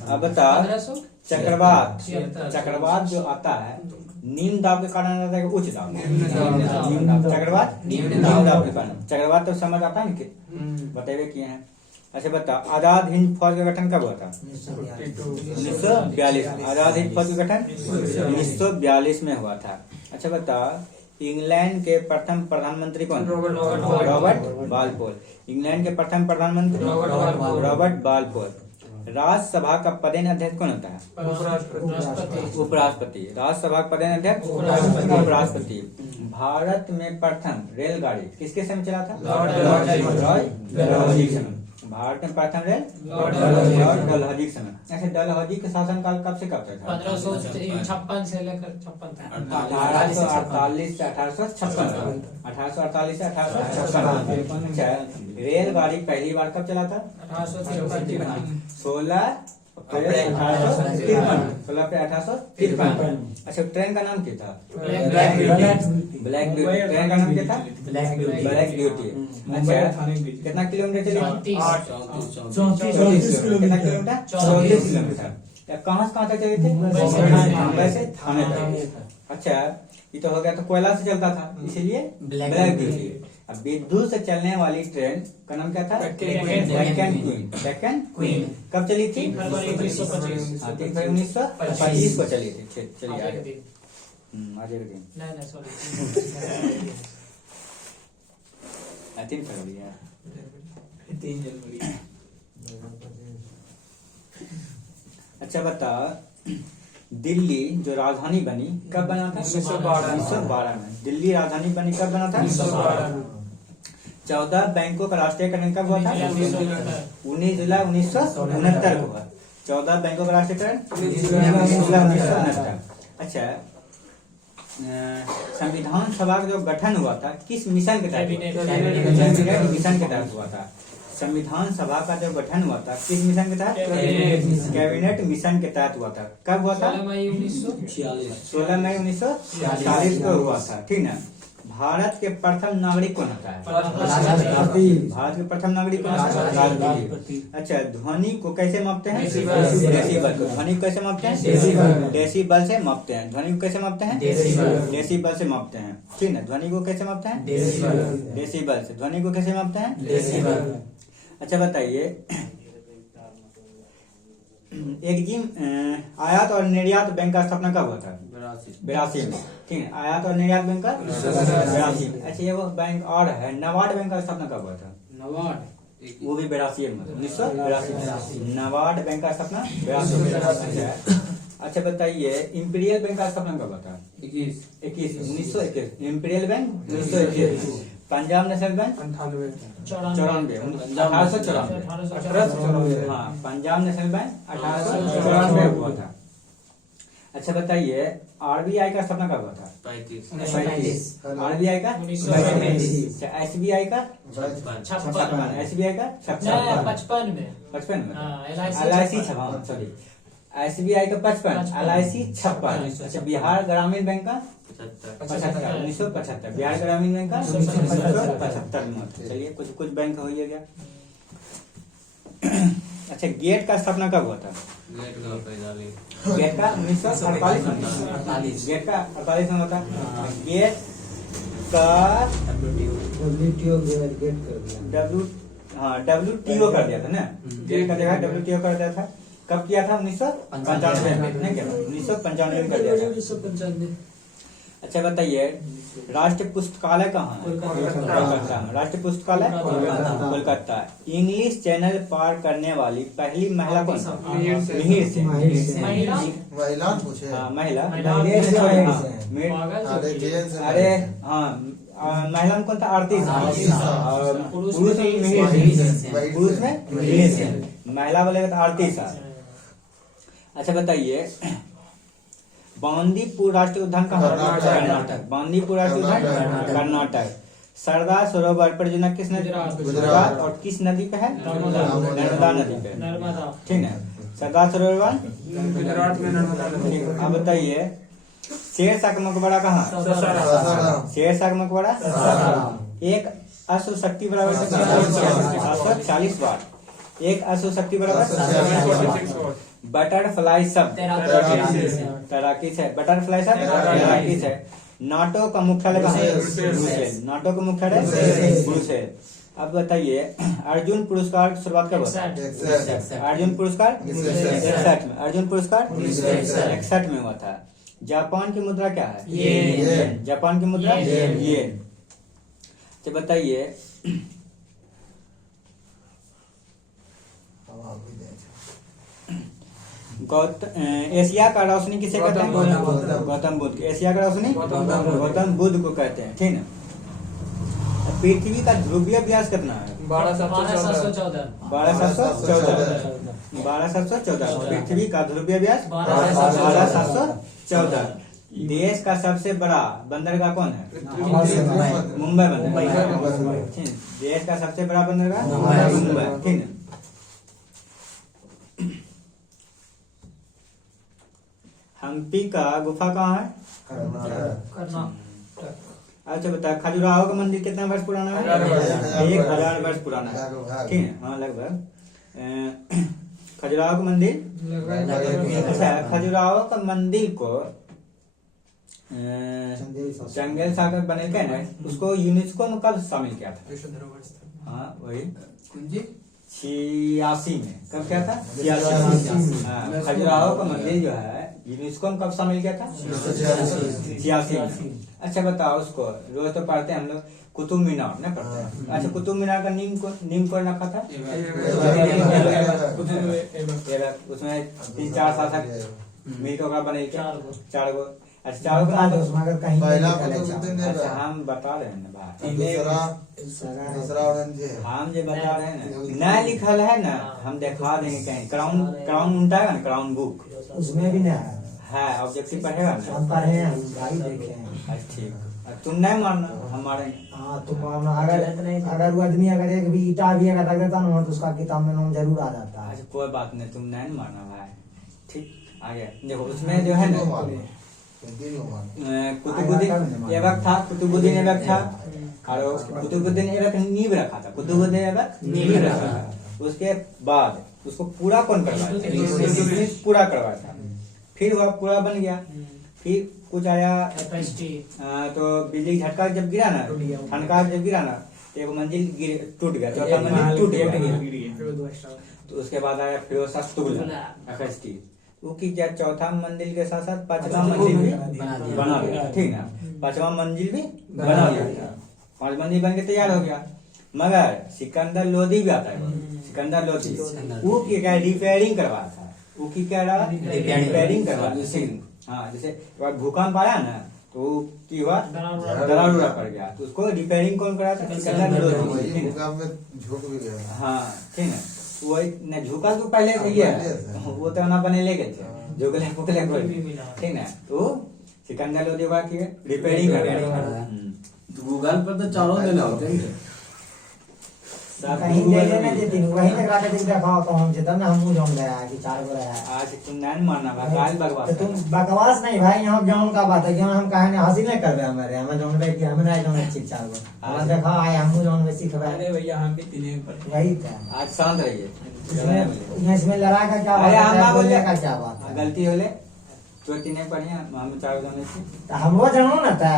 अब बताओ, चक्रवात। चक्रवात जो आता है निम्न दाब के कारण आता है कि उच्च दाब? निम्न दाब। चक्रवात निम्न दाब के कारण। चक्रवात तो समझ आता है ना, बताइए किए हैं। अच्छा बताओ, आजाद हिंद फौज का गठन कब हुआ था? 1942। आजाद हिंद फौज का गठन 1942 में हुआ था। अच्छा बताओ, इंग्लैंड के प्रथम प्रधानमंत्री कौन? रॉबर्ट बालपोल। इंग्लैंड के प्रथम प्रधानमंत्री रॉबर्ट बालपोल। राज्यसभा का पदेन अध्यक्ष कौन होता है? राष्ट्रपति। उपराष्ट्रपति। राज्यसभा का पदेन अध्यक्ष उपराष्ट्रपति। उपराष्ट्रपति। भारत में प्रथम रेलगाड़ी किसके समय चला था? लॉर्ड डलहौजी के समय। भारत में प्रथम रेल लॉर्ड लॉर्ड डलहौजी के समय। ऐसे डलहौजी के शासनकाल कब से कब तक था? 1556 से लेकर 56 तक। 1848 से 1856। 1848 से 1856। अच्छा, रेलगाड़ी पहली बार कब चला था? 1853। 16 अप्रैल 1853। 16 अप्रैल 1853। अच्छा, ट्रेन का नाम क्या था? Black beauty. ट्रेन का नाम क्या था? Black beauty. अच्छा, कितना किलोमीटर चली? 34 कितना किलोमीटर? 34 किलोमीटर। कहाँ से कहाँ तक चली थी? मुंबई से थाने तक। अच्छा, ये तो हो गया, तो कोयला से चलता था इसीलिए ब्लैक ब्यूटी। अब विद्युत से चलने वाली ट्रेन का नाम क्या था? डेक्कन क्वीन। कब चली थी? 3 फरवरी 1925। 3 फरवरी 1925 को चली थी। चलिए आज के आगे। दिन। आज के दिन नहीं सॉरी। 3 फरवरी है। 3 जनवरी। अच्छा बता, दिल्ली जो राजधानी बनी कब बना था? 1912 में। दिल्ली राजधानी बनी कब बना था? 1912। 14 बैंकों का राष्ट्रीयकरण कब हुआ था? 19 जुलाई 1969 को हुआ। 14 बैंकों का राष्ट्रीयकरण 19 जुलाई 1969। अच्छा, संविधान सभा का जो गठन हुआ था किस मिशन के तहत? कैबिनेट मिशन के तहत हुआ था। संविधान सभा का जो गठन हुआ था किस मिशन के तहत? कैबिनेट मिशन के तहत हुआ था। कब हुआ था? 16 मई 1946। 16 मई 1946 को हुआ था। ठीक ना। भारत के प्रथम नागरिक कौन होता है? भारत के प्रथम नागरिक कौन होता है? राष्ट्रपति। अच्छा, ध्वनि को कैसे मापते हैं? डेसिबल को। ध्वनि को कैसे मापते हैं? डेसिबल से मापते हैं। ध्वनि को कैसे मापते हैं? डेसिबल से मापते हैं। ठीक ना। ध्वनि को कैसे मापते हैं? डेसिबल से। ध्वनि को कैसे मापते हैं? अच्छा बताइए, एक्जिम आयात और निर्यात बैंक का स्थापना कब हुआ था? 82 में। ठीक है, आयात और निर्यात बैंक का 82 में। अच्छा, ये वो बैंक और है, नाबार्ड बैंक का स्थापना कब हुआ था? नवाड वो भी 82 में, 1982 में। नाबार्ड बैंक का स्थापना 82 में। अच्छा बताइए, इंपीरियल बैंक का स्थापना कब हुआ था? 1921। Imperial bank 1921। Punjab national bank 94। 1894। हाँ, पंजाब नेशनल बैंक 1894 हुआ था। अच्छा बताइए, आरबीआई का स्थापना कब हुआ था? 1935। आरबीआई का 1935। एसबीआई का 56। एसबीआई का 55 में। 55 में। हाँ, LIC 56। सॉरी, एसबीआई का 55, LIC 56। अच्छा, बिहार ग्रामीण बैंक का 75। 1975। बिहार ग्रामीण बैंक का 1975 में। चलिए, कुछ बैंक हो ही गया। अच्छा, गेट का स्थापना कब हुआ था? गेट का 1948 में। गेट का 48 में होता। गेट का WTO कर दिया था ना। गेट का जगह WTO कर दिया था। कब किया था? 1995 में। नहीं क्या? 1995 में कर दिया था। 1995। अच्छा बताइए, राष्ट्रीय पुस्तकालय कहाँ है? कोलकाता में। राष्ट्रीय पुस्तकालय कोलकाता। इंग्लिश चैनल पार करने वाली पहली महिला कौन? मिहिर सिंह। महिला पूछे। हाँ, महिला। अरे अरे हाँ, महिला में कौन था? आरती सिंह। और पुरुष में मिहिर सिंह। पुरुष में मिहिर सिंह। महिला बोलेगा तो आरती शाह। अच्छा बताइए, बांदीपुर राष्ट्रीय उद्यान कहाँ? कर्नाटक। बांदीपुर राष्ट्रीय उद्यान कर्नाटक। सरदार सरोवर परियोजना किस नदी? गुजरात। और किस नदी पे है? नर्मदा नदी पे। नर्मदा। ठीक है, सरदार सरोवर गुजरात में नर्मदा नदी। अब बताइए, शेरशाह का मकबरा कहाँ? शेरशाह का मकबरा एक अश्व शक्ति बराबर 740 वाट। एक अश्व शक्ति बराबर। बटरफ्लाई शब्द तैराकी से। बटरफ्लाई शब्द तैराकी से। नाटो का मुख्यालय कहाँ है? ब्रुसेल। नाटो का मुख्यालय ब्रुसेल। अब बताइए, अर्जुन पुरस्कार की शुरुआत कब हुआ? अर्जुन पुरस्कार 61 में। अर्जुन पुरस्कार 61 में हुआ था। जापान की मुद्रा क्या है? येन। जापान की मुद्रा येन। तो बताइए, एशिया का रोशनी किसे कहते हैं? गौतम बुद्ध। गौतम बुद्ध। एशिया का रोशनी गौतम बुद्ध को कहते हैं, ठीक ना। पृथ्वी का ध्रुवीय व्यास कितना है? 12,714 12,714 पृथ्वी का ध्रुवीय व्यास 12,714 देश का सबसे बड़ा बंदरगाह कौन है? मुंबई। मुंबई बंदरगाह, ठीक। देश का सबसे बड़ा बंदरगाह मुंबई, ठीक ना। हम्पी का गुफा कहाँ है? कर्नाटक। अच्छा बता, खजुराहो का मंदिर कितना वर्ष पुराना है? 1000 वर्ष पुराना है, ठीक है। हाँ लगभग। खजुराहो का मंदिर, अच्छा खजुराहो का मंदिर को जंगल सागर बने थे ना, उसको यूनेस्को में कब शामिल किया था? हाँ वही 86 में। कब क्या था? 86। हाँ, खजुराहो का मंदिर जो है यूनेस्को में कब शामिल किया था? 86 में। अच्छा बताओ, उसको रोज तो पढ़ते हैं हम लोग, कुतुब मीनार ना पढ़ते हैं। अच्छा कुतुब मीनार का नीम कौन रखा था? उसमें 3-4 शासक मिलकर ओकरा बने क्या? 4 गो। अच्छा 4 गो नाम उसमें अगर कहीं पहला नहीं निकले कुतुब चाहे। अच्छा हम बता रहे हैं ना भाई, दूसरा औरंगजेब। हम जो बता रहे हैं ना, न लिखल है ना, हम दिखा देंगे कहीं। क्राउन उल्टा है ना, क्राउन बुक उसमें भी नहीं है, ऑब्जेक्टिव पढ़ेगा ना। हम पढ़े हैं, हम गाड़ी देखे हैं। अच्छा ठीक, अब तुम नहीं मानना, हम मारेंगे। हाँ तो अगर वो आदमी अगर एक भी ईटा भी अगर रख देता ना तो उसका किताब में नाम जरूर आ जाता है। अच्छा कोई बात नहीं, तुम नहीं मारना भाई, ठीक। आगे देखो, उसमें जो है ना कुतुबुद्दीन ऐबक था, कुतुबुद्दीन ऐबक था, और कुतुबुद्दीन ऐबक नींव रखा था, कुतुबुद्दीन ऐबक नींव रखा था। उसके बाद उसको पूरा कौन करवाया? पूरा करवाया था। फिर वह पूरा बन गया, फिर कुछ आया तो बिजली झटका जब गिरा ना, ठनका जब गिरा ना, तो एक मंजिल टूट गया, चौथा मंजिल टूट गया। तो उसके बाद आया फिरोज शाह तुगलक FST, वो की चौथा मंजिल के साथ साथ 5वां मंजिल भी बना दिया, ठीक ना। 5वां मंजिल भी बना दिया, 5 मंजिल बन के तैयार हो गया। मगर सिकंदर लोदी भी आता है, सिकंदर लोदी, वो की क्या रिपेयरिंग करवाया था, वो की क्या रहा? रिपेयरिंग करवाया। हाँ जैसे भूकंप आया ना, तो की हुआ? दरार उड़ा पड़ गया, तो उसको रिपेयरिंग कौन करा था? सिकंदर लोदी। झुक भी गया। हाँ ठीक है, वही न झुका तो पहले से ही है, वो तो ना बने ले गए थे, झुकले पुकले कोई, ठीक ना। तो सिकंदर लोदी का की रिपेयरिंग कर, गूगल पर तो चारों दिन होते हैं। कहीं ले लेने देती वहीं तक आके देख दिखाओ तो हम जितना हम जान गया कि 4 गो रहा है। आज तुम नहीं मानना भाई, गाल बकवास तो तुम बकवास नहीं भाई, यहाँ ज्ञान का बात है। ज्ञान हम कहे हंसी नहीं करबे, हमारे हमें जानबे कि हमें नहीं जाने चीज 4 गो हम देखा आए, हम जानबे सीखबे। अरे भैया हम भी तीन पर वही था। आज शांत रहिए, इसमें लड़ा का क्या बात है, बोलने का क्या बात है? गलती होले तो तीने पढ़िया, हम 4 जाने छी, तो हमरो जानो ना था,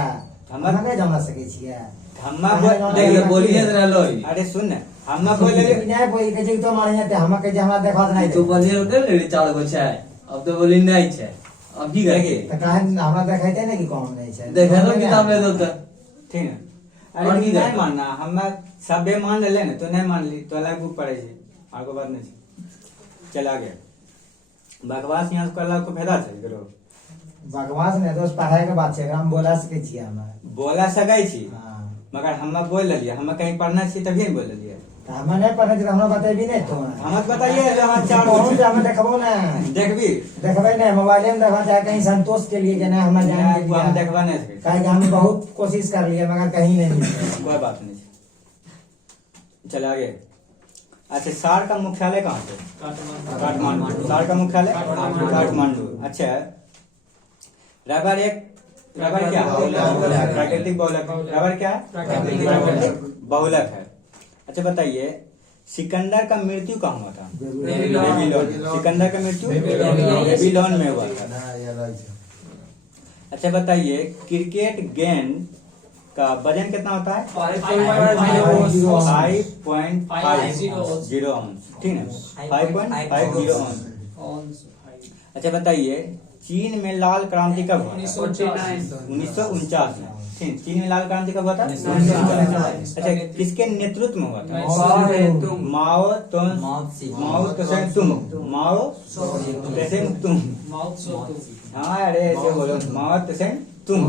हम हम नहीं जान सके छिए। हम्मा देखिए बोलिए जरा लो। अरे सुन ना, हम्मा बोले नहीं बोल के जे तो मारे जाते, हम के जे हमरा देखा नहीं तो बोलिए होते ले 4 गो छै, अब तो बोली नहीं छै, अब की करेंगे? तो कहे हमरा देखाइते नहीं कि कौन नहीं है, देखा तो किताब ले दो तो ठीक है। अरे नहीं मानना, हम सबे मान ले ना, तो नहीं मान ली तो अलग बुक पढ़े छी, आगो बात नहीं। चला गया बकवास, यहाँ से कला को फायदा छै करो। बकवास नहीं दोस्त, पढ़ाई के बात छै, हम बोला सके छी, हम बोला सकै छी, हां मगर हम बोल लेलिए, हम कहीं पढ़ना छी तभी बोल लेलिए। तो हम नहीं पढ़े छी, हमरा बताइबी नहीं तो हम बताइए जो हम 4 कौन से हमें देखबो ना, देखबी देखबे नहीं मोबाइल में देखा चाहे कहीं संतोष के लिए कि नहीं हम जान के हम देखबा नहीं सके, कहे कि हम बहुत कोशिश कर लिए मगर कहीं नहीं मिले। कोई बात नहीं। चल आगे। अच्छा सार का मुख्यालय कहाँ पे? काठमांडू। सार का मुख्यालय काठमांडू। अच्छा रबर क्या है? प्राकृतिक बहुलक। रबर क्या है? प्राकृतिक बहुलक है। अच्छा बताइए, सिकंदर का मृत्यु कहाँ हुआ था? बेबीलोन। सिकंदर का मृत्यु बेबीलोन में हुआ था। अच्छा बताइए, क्रिकेट गेंद का वजन कितना होता है? 5.50 औंस, ठीक है, 5.50 औंस। अच्छा बताइए, चीन में लाल क्रांति कब हुआ? 1949 में। ठीक, चीन में लाल क्रांति कब हुआ था? अच्छा, किसके नेतृत्व में हुआ था? माओ त्से तुंग, माओ त्से तुंग। माउथ सो तू हाँ अरे ऐसे बोलो, माओ त्से तुंग।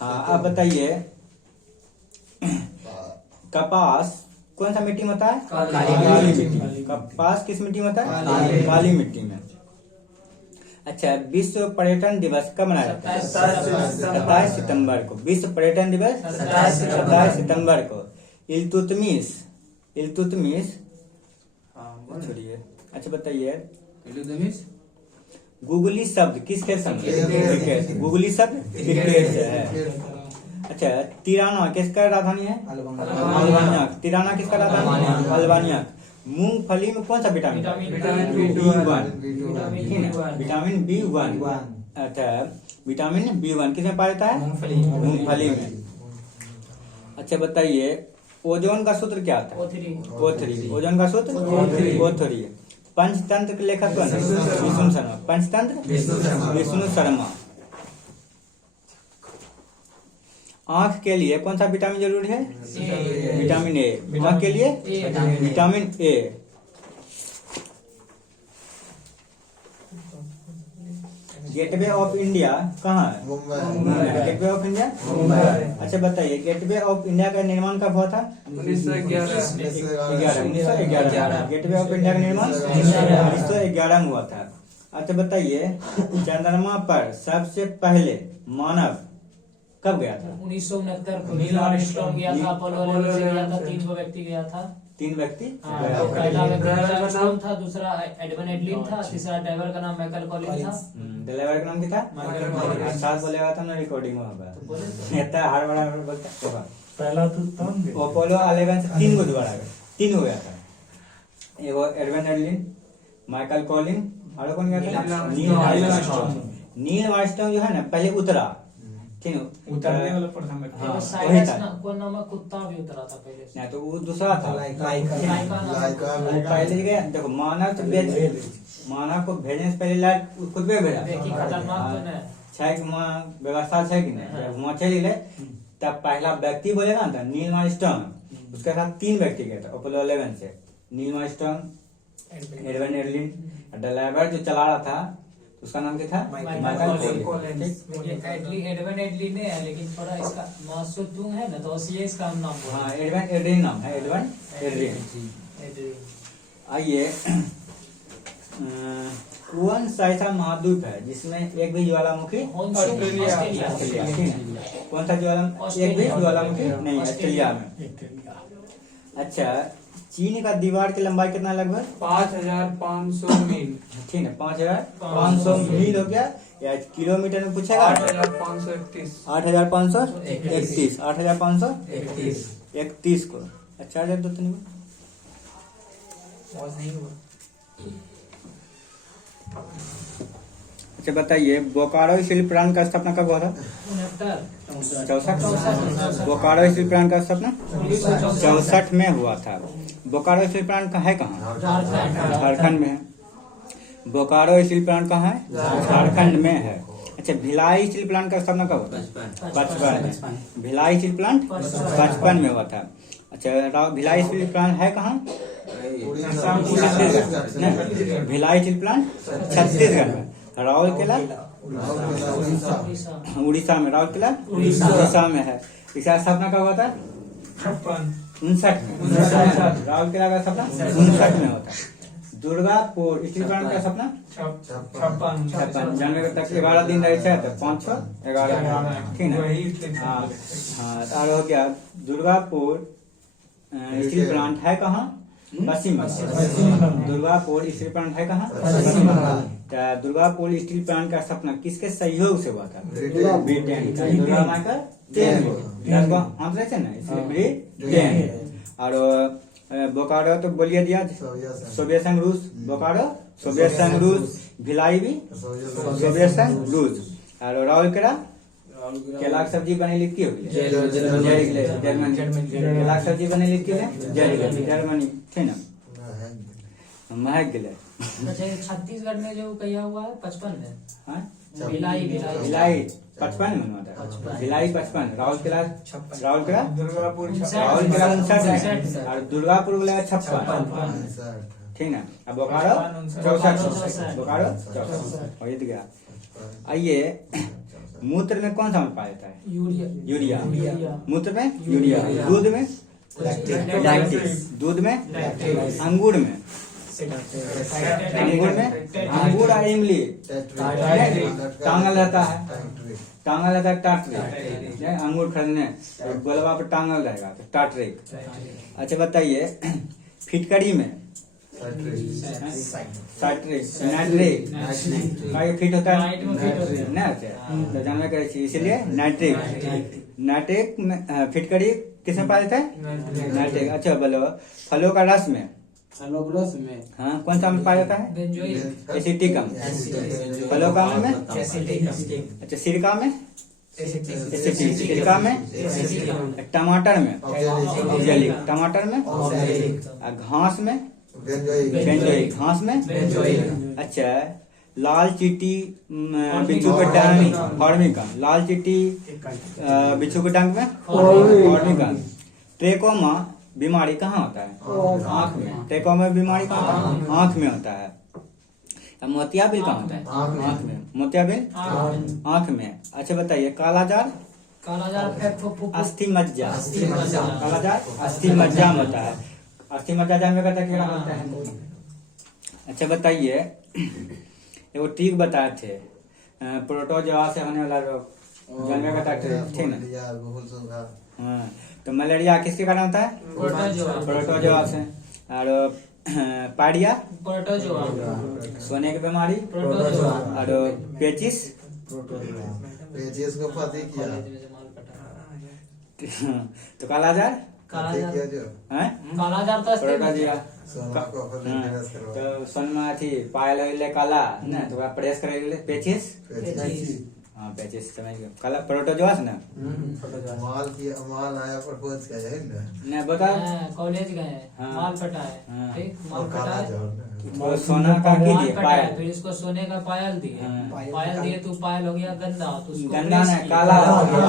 हाँ अब बताइए, कपास कौन सा मिट्टी में होता है? काली मिट्टी। कपास किस मिट्टी में होता है? काली मिट्टी में। अच्छा, विश्व पर्यटन दिवस कब मनाया जाता है? 27 सितंबर को। विश्व पर्यटन दिवस 27 सितंबर को। इल्तुतमिश छोड़िए। अच्छा बताइए, गूगली शब्द किसके संग? क्रिकेट। गूगली शब्द क्रिकेट से है। अच्छा, तिराना किसका राजधानी है? अल्बानिया। तिराना किसका राजधानी है? अल्बानिया। मूंगफली में कौन सा विटामिन? B1। ठीक है, विटामिन B1। अच्छा, विटामिन B1 किसमें पाया जाता है? मूंगफली में। अच्छा बताइए, ओजोन का सूत्र क्या था? O3। ओजोन का सूत्र O3। पंचतंत्र के लेखक कौन है? विष्णु शर्मा। पंचतंत्र विष्णु शर्मा। आंख के लिए कौन सा विटामिन जरूरी है? Vitamin A. आंख के लिए vitamin A. Gateway of India कहाँ है? Mumbai. Gateway of India Mumbai. अच्छा बताइए, गेटवे ऑफ इंडिया का निर्माण कब हुआ था? 1911। गेटवे ऑफ इंडिया का निर्माण 1911 में हुआ था। अच्छा बताइए, चंद्रमा पर सबसे पहले मानव कब गया था? 1969 को नील आर्मस्ट्रांग गया था, अपोलो 11 से गया था, 3 व्यक्ति गया था। 3 व्यक्ति? पहला व्यक्ति नील आर्मस्ट्रांग था, दूसरा एडविन एडलिन था, तीसरा ड्राइवर का नाम माइकल कॉलिन था। ड्राइवर का नाम क्या था? Michael Colin. साथ बोलेगा था ना, रिकॉर्डिंग में होगा। इतना हर बड़ा बोलता होगा। पहला तो अपोलो 11 से 3 को दोबारा गया, 3 हो गया था। एगो एडविन एडलिन, माइकल कॉलिन, और कौन गया था? Neil Armstrong. नील आर्मस्ट्रांग जो है ना पहले उतरा, ठीक है, उतरने वाला प्रथम हाँ, वही साइरस था। ना कौन नाम है, कुत्ता भी उतरा था पहले से। नहीं तो वो दूसरा था। लाइका नाम वो पहले गया, देखो मानव को भेजने से पहले लाइट खुद भी भेजा। देखी खतरनाक तो नहीं। छै कि वहाँ व्यवस्था है कि नहीं? जब वहाँ चली गए तब पहला व्यक्ति बोलेगा ना, नील आर्मस्ट्रांग। उसके साथ 3 व्यक्ति गए थे अपोलो 11 से। Neil Armstrong, Edwin Adeline, driver जो चला रहा था उसका नाम क्या था? Michael Colin. एडविन एडलिन है, लेकिन थोड़ा इसका मासुतुंग है ना, तो ये इसका नाम बोला। हाँ, एडविन एडलिन नाम है, एडविन एडलिन। आइए, कौन सा ऐसा महाद्वीप है जिसमें एक भी ज्वालामुखी? ऑस्ट्रेलिया। ऑस्ट्रेलिया, ठीक है। कौन सा ज्वालामुखी? एक भी ज्वालामुखी नहीं, ऑस्ट्रेलिया में। अच्छा, चीन का दीवार की लंबाई कितना लगभग? 5500 मील। ठीक है, 5500 मील हो गया, या किलोमीटर में पूछेगा? 8531। 8531। 8531 को। अच्छा, 4 तो नहीं अच्छा बताइए, बोकारो स्टील प्लांट का स्थापना कब हुआ था? 64। बोकारो स्टील प्लांट का स्थापना 64 में हुआ था। बोकारो स्टील प्लांट है कहाँ? झारखंड में है। बोकारो स्टील प्लांट कहाँ है? झारखंड में है। अच्छा, भिलाई स्टील प्लांट का स्थापना कब हुआ था? 55 में। भिलाई स्टील प्लांट 55 में हुआ था। अच्छा, भिलाई स्टील प्लांट है कहाँ? भिलाई स्टील प्लांट छत्तीसगढ़ में। राउरकेला उड़ीसा में। राउरकेला उड़ीसा में है। इसका स्थापना कब हुआ था? 59 में। राउरकेला का स्थापना 59 में होता है। दुर्गापुर स्टील प्लांट का स्थापना 56 जनवरी तक 11 दिन रहे थे, तो 5 6 11, ठीक है। हाँ, और हो गया। दुर्गापुर स्टील प्लांट है कहाँ? पश्चिम बंगाल। दुर्गापुर स्टील प्लांट है कहाँ? पश्चिम बंगाल। दुर्गापुर स्टील प्लांट का स्थापना किसके सहयोग से हुआ था? ब्रिटेन का। दुर्गा माँ का ब्रिटेन। और बोकारो तो बोलिए दिया, सोवियत संघ रूस। बोकारो सोवियत संघ रूस। भिलाई भी सोवियत संघ रूस। और राउरकेला केला की सब्जी बने लिखती होगी जर्मनी। केला की सब्जी बने लिखती है जर्मनी, ठीक ना? महक गए। अच्छा, छत्तीसगढ़ में जो कहा हुआ है 55 में। हाँ? भिलाई। भिलाई 55 में होता है, भिलाई 55, राहुल किला दुर्गापुर राहुल किला 59 और दुर्गापुर बोलेगा 56, ठीक ना। अब बोकारो 64, बोकारो 64 और ये गया। आइए, मूत्र में कौन सा अम्ल पाया जाता है? यूरिया। मूत्र में यूरिया, दूध में लैक्टिक, दूध में अंगूर में अंगूर और इमली टांगल रहता है टाटरिक। अंगूर खरीदने गोलवा पर टांगल रहेगा तो टाटरिक। अच्छा बताइए, फिटकरी में नाइट्रिक का ये फिट होता है ना, तो जानना करे छी, इसीलिए नाइट्रिक में फिटकरी किसमें पाया जाता है? नाइट्रिक। अच्छा बोलो, फलों का रस में हाँ कौन सा अम्ल पाया जाता है? एसिटिक अम्ल। फलों का अम्ल में अच्छा, सिरका में एसिटिक, सिरका में, टमाटर में ऑक्जेलिक, टमाटर में घास में बेंजोइक, घास में अच्छा, लाल चीटी बिच्छू के डंक फॉर्मिकन, लाल चीटी बिच्छू के डंक में फॉर्मिकन। ट्रेकोमा बीमारी कहाँ होता है? आँख में। ट्रेकोमा बीमारी कहाँ होता है? आँख में होता है। मोतियाबिंद कहाँ होता है? आँख में। मोतियाबिंद आँख में। अच्छा बताइए, कालाजार अस्थि मज्जा, कालाजार अस्थि मज्जा में होता है। अस्थि मज्जा जानवे का क्या होता है? अच्छा बताइए, एगो ट्रिक बताए थे, प्रोटोजोआ से होने वाला रोग जानवे का ठीक ना। हाँ, तो मलेरिया किसके कारण होता है? प्रोटोजोआ से। और पायरिया सोने की बीमारी, और पेचिस को पति किया तो कालाजार कालाजार तो प्रोटोजोआ। सोना को तो सोनमा थी पायल ले काला ना, तो ओकरा प्रेस करे पेचिस। हाँ पेचिस समझ गए, काला प्रोटोजोआ ना। माल आया प्रपोज किया जाए ना बता कॉलेज गए, हाँ। माल पटाए, हाँ। ठीक, माल और काला पटाए, जौहर ना। तो सोना का की माल दिए पटाए, पायल, फिर इसको सोने का पायल दिए, हाँ। पायल दिए तो पायल हो गया गंदा, तो उसको गंदा प्रेस नहीं, किए। काला हो गया।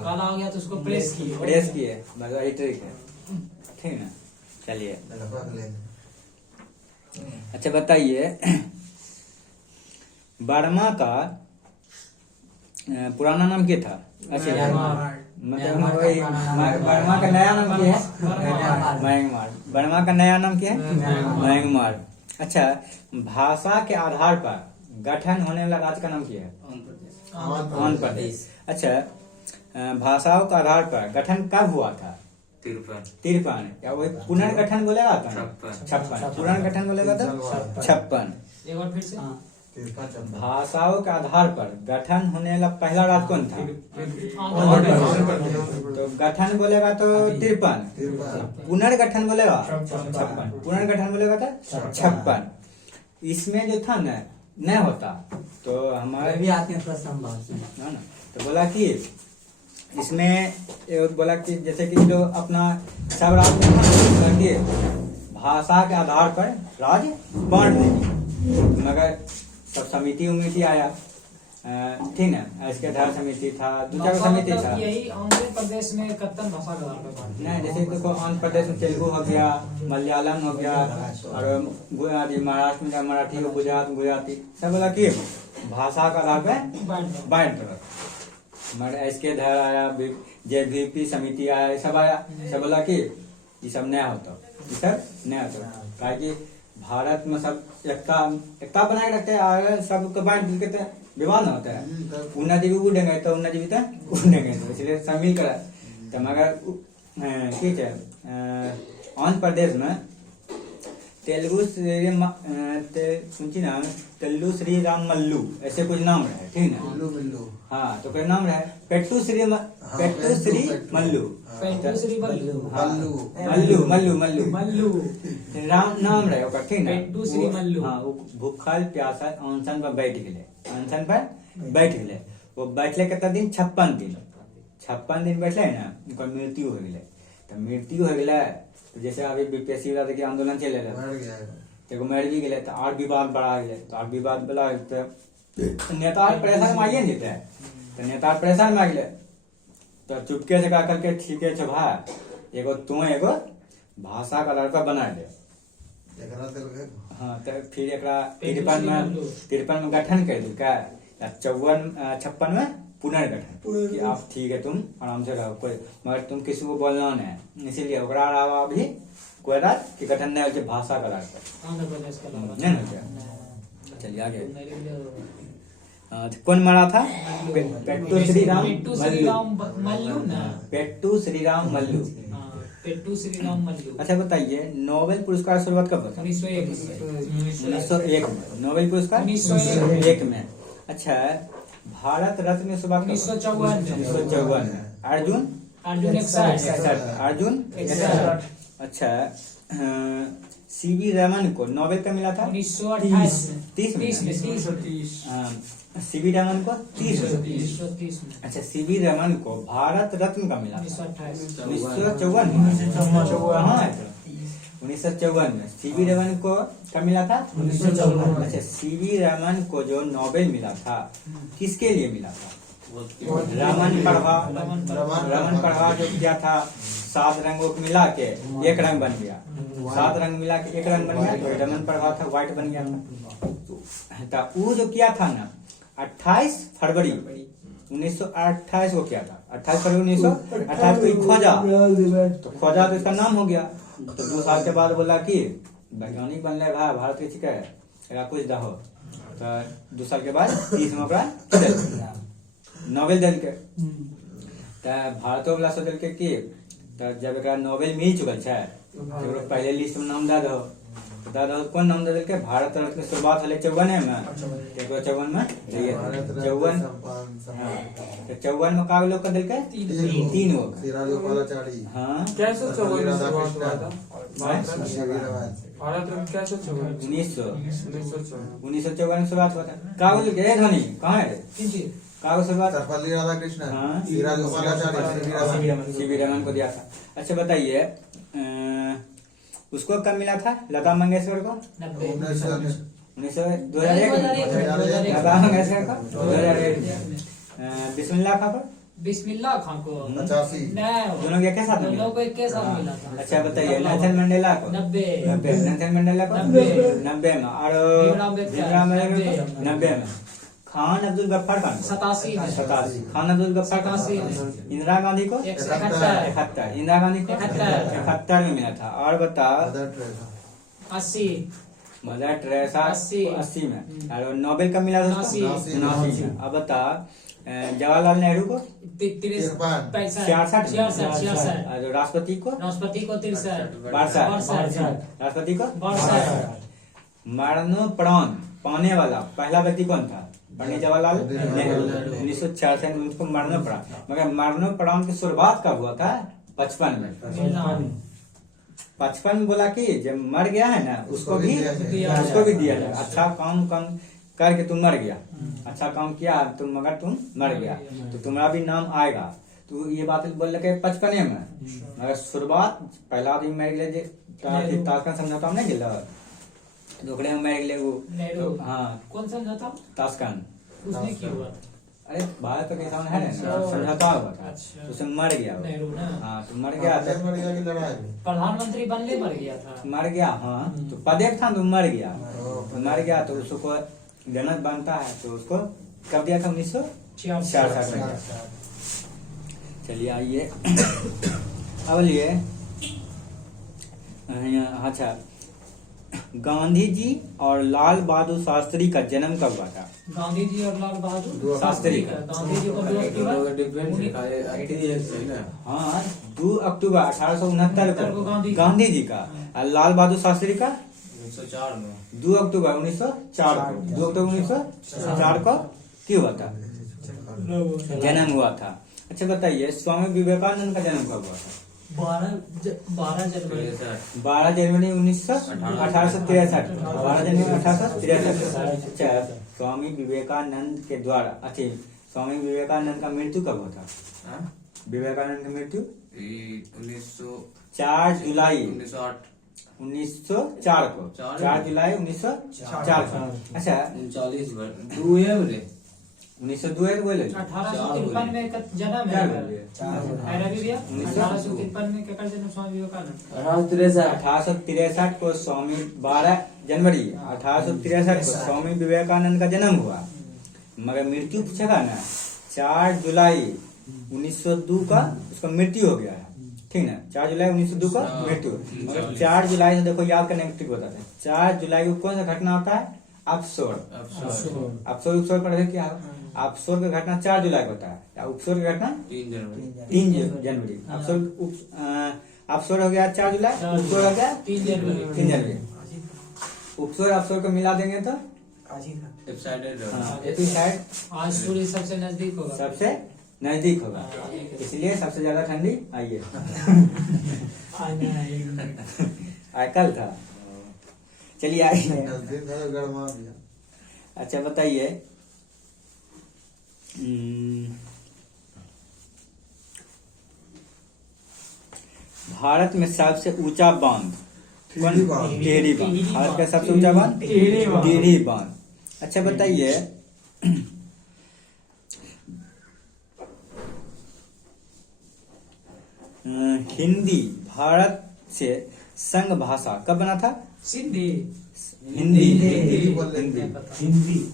काला हो गया तो उसको प्रेस किए। प्रेस किए, बस वही ट्रिक है, ठीक ना। चलिए अच्छा बताइए, बर्मा का पुराना नाम क्या था? अच्छा मतलब वही बर्मा का नया नाम क्या है? म्यांमार। बर्मा का नया नाम क्या है? म्यांमार। अच्छा, भाषा के आधार पर गठन होने वाला राज्य का नाम क्या है? आंध्र प्रदेश। अच्छा, भाषाओं के आधार पर गठन कब हुआ था? 53। या वही पुनर्गठन बोलेगा था? 56। पुनर्गठन बोलेगा था 56। एक बार फिर से भाषाओं के आधार पर गठन होने वाला पहला राज्य कौन था? तो गठन बोलेगा तो 53, पुनर्गठन बोलेगा 56, पुनर्गठन बोलेगा था 56। इसमें जो था ना नहीं होता तो हमारे भी आते हैं प्रश्न है ना, तो बोला कि इसमें बोला कि जैसे कि जो अपना सब राज्य भाषा के आधार पर राज्य बांट देंगे, मगर सब समिति उमिति आया, ठीक ना, इसके आधार समिति था, दूसरा समिति था। यही आंध्र प्रदेश में कत्तन भाषा के आधार पर नहीं, जैसे देखो आंध्र प्रदेश में तेलुगु हो गया, मलयालम हो गया, और महाराष्ट्र में मराठी हो, गुजराती सब बोला कि भाषा का आधार पे बांट दो। मगर इसके आधार आया, JVP समिति आया, सब आया, सब बोला कि ये सब नया होता, ये सब नया होता, काहे कि भारत में सब एकता बनाए रखते हैं, सबको बांट देते हैं, विवाद न होता है। उन्ना जी भी उड़ेंगे तो उन्ना जी भी उड़ेंगे, तो इसलिए सब मिल कर। तो मगर ठीक है, आंध्र प्रदेश में तेलुगु श्री राम मल्लू ऐसे कुछ नाम रहे, ठीक ना। हाँ, तो कोई नाम रहे पेट्टू श्री मल्लू, मल्लू राम नाम रहे ओकर, ठीक ना। पेट्टू श्री मल्लू। हाँ, वो भूखल प्यासा अनशन पर बैठ गए, अनशन पर बैठ गए। वो बैठले कितना दिन? 56 दिन। 56 दिन बैठले ना, उनका मृत्यु हो गए। तो मृत्यु हो गए तो जैसे अभी बीपीएससी वाला के आंदोलन चले रहे, तो मर भी गए, तो और विवाद बढ़ा गए, तो और विवाद बढ़ा तो नेता परेशान मारिए नहीं देते, तो नेता प्रेशर में गए तो चुपके से कहा करके ठीक है छो भाई एगो तू एगो भाषा का लड़का बना दे। एकरा दिल के हाँ तो फिर एकरा 53 में गठन कर दिल का 56 में पुनर्गठन कि आप ठीक है तुम आराम से रहो कोई मगर तुम किसी को बोलना नहीं, इसीलिए ओकरा अलावा भी कोई रात की गठन नहीं हो भाषा का लड़का आंध्र प्रदेश का अलावा नहीं हो गया। चलिए आगे कौन मारा था? पेट्टू श्रीराम मल्लू ना, पेट्टू श्रीराम मल्लू। पेट्टू श्रीराम मल्लू। अच्छा बताइए नोबेल पुरस्कार शुरुआत कब हुआ? 1901 में नोबेल पुरस्कार 1901 में। अच्छा भारत रत्न की शुरुआत 1954 में। अर्जुन अर्जुन 61। अच्छा सीवी रमन को नोबेल का मिला था 1930 में। सीवी रमन को 30 में। अच्छा सीवी रमन को भारत रत्न का मिला था 1954 में। 1954 में सीवी रमन को कब मिला था? 1954। अच्छा सीवी रमन को जो नोबेल मिला था किसके लिए मिला था? रमन प्रभा जो किया था 7 रंगों को मिला के एक रंग बन गया, 7 रंग मिला के एक रंग बन गया तो रमन प्रभा था, व्हाइट बन गया था। तो वो जो किया था ना 28 फरवरी 1928 को किया था। 28 फरवरी 1928 को खोजा तो इसका नाम हो गया। तो 2 साल के बाद बोला कि वैज्ञानिक बन रहे भाई भारत के ठीक है कुछ दहो। तो 2 साल के बाद 30 में नोबेल दिल के भारतो वाला सोचल के कि जब एक नोबेल मिल चुकल है तो पहले लिस्ट में नाम दे दो। कौन नाम दे दिल के? भारत रत्न की शुरुआत होले 54 में 54 में 54 में का लोग का दिल के 3 लोग। हाँ कैसे 54 में शुरुआत हुआ था? भारत रत्न कैसे 1954 में शुरुआत हुआ था। का बोल के ध्वनि कहाँ है? का शुरुआत सर्वपल्ली राधाकृष्णन, हाँ श्रीराज गोपालाचार्य, सीवी रमन को दिया था। अच्छा बताइए उसको कब मिला था लता मंगेशकर को? 2001 लता मंगेशकर को 2001। बिस्मिल्लाह खां को? बिस्मिल्लाह खां को 85। दोनों के साथ दोनों को एक के साथ मिला था। अच्छा बताइए नेल्सन मंडेला को? 90। नेल्सन मंडेला को 90 में। और भीमराव अम्बेडकर को 90 में। खान अब्दुल गफ्फार खान 87। खान अब्दुल गफ्फार 87। इंदिरा गांधी को 71। इंदिरा गांधी को 71 में मिला था। और बताओ 80। मदर टेरेसा 80 में। और नोबेल कब मिला था? 79 में। अब बताओ जवाहरलाल नेहरू को 66। और राष्ट्रपति को 63। राष्ट्रपति को 62। मरणोपरांत पाने वाला पहला व्यक्ति कौन था? पंडित जवाहरलाल नेहरू 1966 में उनको मरणोपरांत। मगर मरणोपरांत की शुरुआत कब हुआ था? 55 में। 55 में बोला कि जब मर गया है ना उसको भी दिया जाए। अच्छा काम करके तुम मर गया, अच्छा काम किया तुम मगर तुम मर गया तो तुम्हारा भी नाम आएगा। तो ये बात बोल के 55 में। मगर शुरुआत पहला आदमी मर गए ताशकंद समझौता में नहीं गिला में मर गए वो। हाँ कौन समझौता? ताशकंद उसने क्या हुआ? अरे भारत का किसान है ना समझौता हुआ था अच्छा। उसमें मर गया नेहरू ना? हाँ तो मर गया था। प्रधानमंत्री बनने मर गया था। मर गया हाँ तो पदे था तो मर गया। तो मर गया तो उसको जनक बनता है तो उसको कब दिया था? 1966 में। चलिए आइए अब लिए। अच्छा गांधी जी और लाल बहादुर शास्त्री का जन्म कब हुआ था? गांधी जी और लाल बहादुर शास्त्री का। गांधी जी को 2 अक्टूबर। हाँ 2 अक्टूबर 1869 को गांधी गांधी जी का। और लाल बहादुर शास्त्री का 1904 में। 2 अक्टूबर 1904 को। 2 अक्टूबर 1904 को क्यों हुआ था? जन्म हुआ था। अच्छा बताइए स्वामी विवेकानंद का जन्म कब हुआ था? 12 जनवरी 1863। 12 जनवरी 1863। अच्छा स्वामी विवेकानंद के द्वारा अच्छा स्वामी विवेकानंद का मृत्यु कब हुआ था? विवेकानंद की मृत्यु 4 जुलाई 1904 को। 4 जुलाई 1904 को। अच्छा 39 2 है 1902 है तो बोले 1853 में का जन्म क्या है बोलिए? है रवि भैया 1853 में केकर जन्म स्वामी विवेकानंद 1863 को स्वामी 12 जनवरी 1863 को स्वामी विवेकानंद का जन्म हुआ, मगर मृत्यु पूछेगा ना 4 जुलाई 1902 का उसका मृत्यु हो गया है, ठीक ना। 4 जुलाई 1902 का मृत्यु, मगर 4 जुलाई से देखो याद करने का ट्रिक बताते हैं। 4 जुलाई को कौन सा घटना होता है? अफसोर। अफसोर पढ़े क्या? अफसोर की घटना 4 जुलाई को होता है, या उपसोर की घटना 3 जनवरी। अफसोर हो गया 4 जुलाई, उपसोर हो गया 3 जनवरी। 3 जनवरी। उपसोर अफसोर को मिला देंगे तो एपिसाइड आज सूर्य सबसे नजदीक होगा। सबसे नजदीक होगा, इसलिए सबसे ज्यादा ठंडी आइए कल था। चलिए आइए, नजदीक है गरमा दिया। अच्छा बताइए, भारत में सबसे ऊंचा बांध टिहरी बांध। टिहरी बांध, भारत का सबसे ऊंचा बांध टिहरी बांध। अच्छा बताइए, हिंदी भारत से संघ भाषा कब बना था? सिंधी हिंदी हिंदी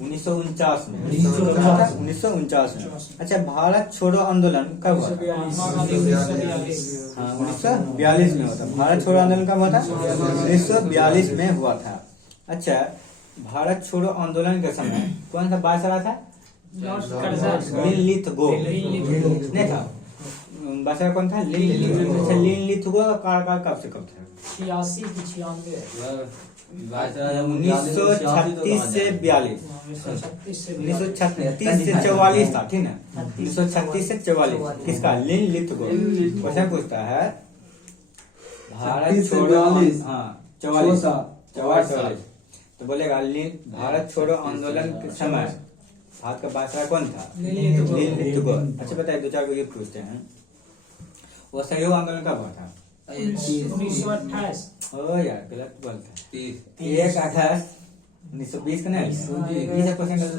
1949 में 1949 में। अच्छा, भारत छोड़ो आंदोलन कब हुआ था? महात्मा गांधी 1942। हाँ, 1942 में हुआ था। भारत छोड़ो आंदोलन कब हुआ था? 1942 में हुआ था। अच्छा, भारत छोड़ो आंदोलन के समय कौन सा बादशाह रहा था? लिनलिथगो नहीं था, बादशाह कौन था? लिनलिथगो का कार्यकाल कब से कब था? 86 की 96 1936 से 42, 1936 से 1936 से 44 था, ठीक ना। 1936 से 44 किसका? लिनलिथगो। क्वेश्चन पूछता है भारत छोड़ो, हाँ 44 तो बोलेगा भारत छोड़ो आंदोलन के समय भारत का बादशाह कौन था? लिनलिथगो। अच्छा बताइए, 2-4 को ये पूछते हैं, वो सहयोग आंदोलन कब हुआ था? 1928। ओ यार गलत बोलता है। 1 अगस्त 1920 का नहीं, 20% गलत।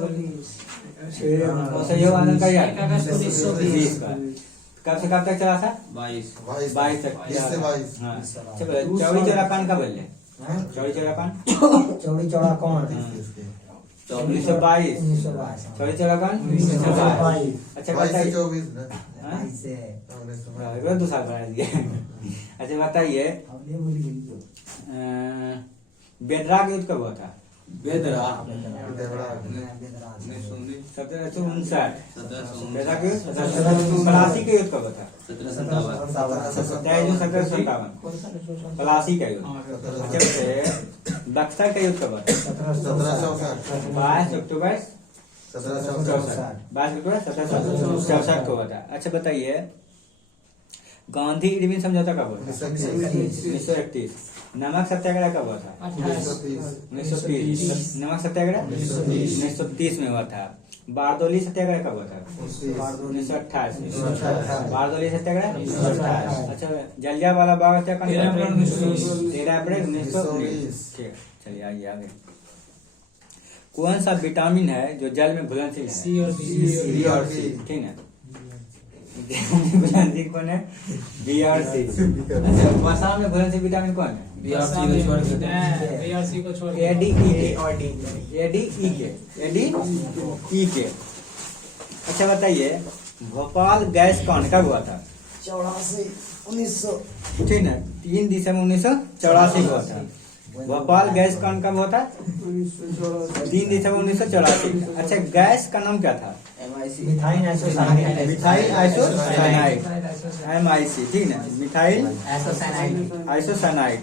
सहयोग आंदोलन का यार 1 अगस्त 1920 का कब से कब तक चला था? 22 तक। 20 से 22। हाँ, अच्छा चौड़ी चौड़ा पान कब बोले? चौड़ी चौड़ा पान चौड़ी चौड़ा कौन? 1922। 1922। चौड़ी चौड़ा पान 1922। अच्छा 22 से बताइए, 24 ना। हाँ? 22 से। 2 साल बढ़ा दिए। अच्छा बताइए, बेदरा का युद्ध कब हुआ था? 1759। बेदरा का युद्ध। पलासी का युद्ध कब हुआ था? 27 जून 1757। पलासी का युद्ध। अच्छा बक्सर का युद्ध कब हुआ था? 1764। 22 अक्टूबर 1764। 22 अक्टूबर 1764 को हुआ था। अच्छा बताइए, गांधी इरविन समझौता कब हुआ था? 1931। नमक सत्याग्रह कब हुआ था? 1930। नमक सत्याग्रह 1930 में हुआ था। बारदोली सत्याग्रह कब हुआ था? 1928। बारदोली सत्याग्रह 1928। अच्छा, जलियांवाला बाग हत्याकांड 13 अप्रैल 1919। ठीक, चलिए आइए आगे। कौन सा विटामिन है जो जल में घुलनशील है? सी और डी। ठीक है, घुलनशील कौन है? बी और सी। अच्छा, वसा में घुलनशील विटामिन कौन है? बीआरसी को छोड़ के एडी ई के। अच्छा बताइए, भोपाल गैस कांड कब हुआ था? 84 ठीक है, 3 दिसंबर 1984 को हुआ था। भोपाल गैस कांड कब हुआ था? 3 दिसंबर 1984। अच्छा, गैस का नाम क्या था? Methyl isocyanide. Methyl isocyanide, MIC, ठीक है, मिथाइल आइसोसाइनाइड।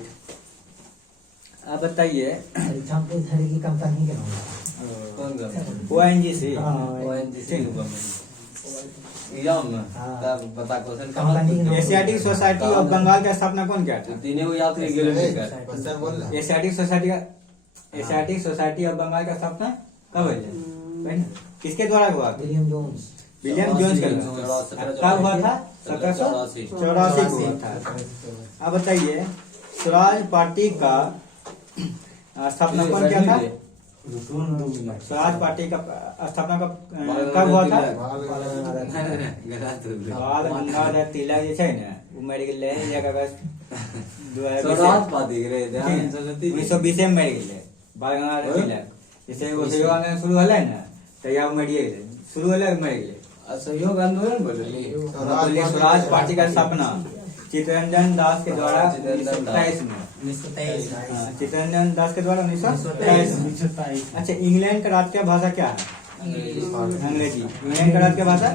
अब बताइए, परीक्षा में धरी की कंपनी के नाम? ONGC। Asiatic society of Bengal का स्थापना कौन किया था? एशियाटिक सोसाइटी ऑफ बंगाल का स्थापना कब हुई? किसके द्वारा हुआ? William Jones. विलियम जोन्स के द्वारा। कब हुआ था? 1784 को हुआ था। अब बताइए, स्वराज पार्टी का स्थापना कौन किया था? स्वराज पार्टी का स्थापना कब हुआ था? बाल गंगाधर तिलक जे छै ने उ मरि गेलै 1 अगस्त 1920 में मरि गेलै बाल गंगाधर तिलक। जैसे वो सहयोग आंदोलन शुरू हलै ने तहिया मरिए गेलै, शुरू हलै मरि गेलै। असहयोग आंदोलन बोलली स्वराज पार्टी का स्थापना चित्तरंजन दास के द्वारा 1923 में। 1923 चित्तरंजन दास के द्वारा 1923। अच्छा, इंग्लैंड का राष्ट्रीय भाषा क्या है? अंग्रेजी। इंग्लैंड का राष्ट्रीय भाषा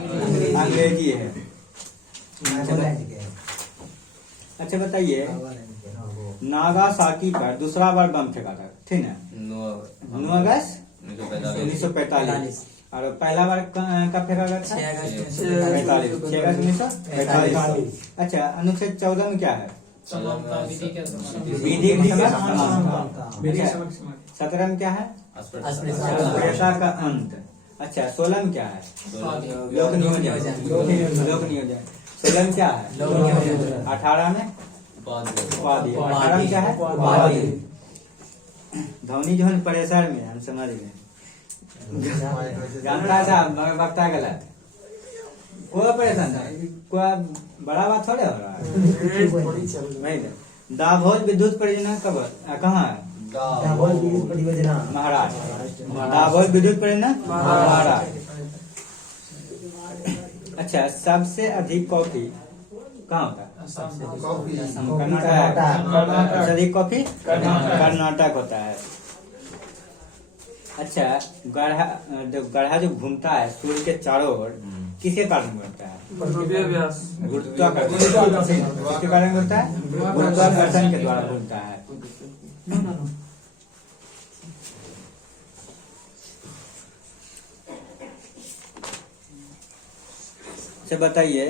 अंग्रेजी है। अच्छा बताइए, नागासाकी पर दूसरा बार बम फेंका था, ठीक है? 9 अगस्त 1945। और पहला बार कब फेंका गया था? 6 अगस्त 1945। अच्छा, अनुच्छेद 14 में क्या है? समानता विधि के समान। विधि के समान। 17 में क्या है? अस्पृश्यता का अंत। अच्छा, 16 में क्या है? लोक नियोजन। 16 में क्या है? 18 में उपाधि। 18 में क्या है? धोनी जो है परेशान में, हम समझ गए। जानता था मगर वक्ता गलत। कोई परेशान था, कोई बड़ा बात थोड़े हो रहा है। दाभोल विद्युत परियोजना कब कहाँ है? परियोजना महाराष्ट्र। दाभोल विद्युत परियोजना महाराष्ट्र। अच्छा, सबसे अधिक कॉफी कहाँ होता है? कर्नाटक। सबसे अधिक कॉफी कर्नाटक होता है। अच्छा, गढ़ा जो घूमता है सूर्य के चारों ओर किसके कारण घूमता है? गुरुत्वाकर्षण। किसके कारण घूमता है? गुरुत्वाकर्षण के द्वारा घूमता है। अच्छा बताइए,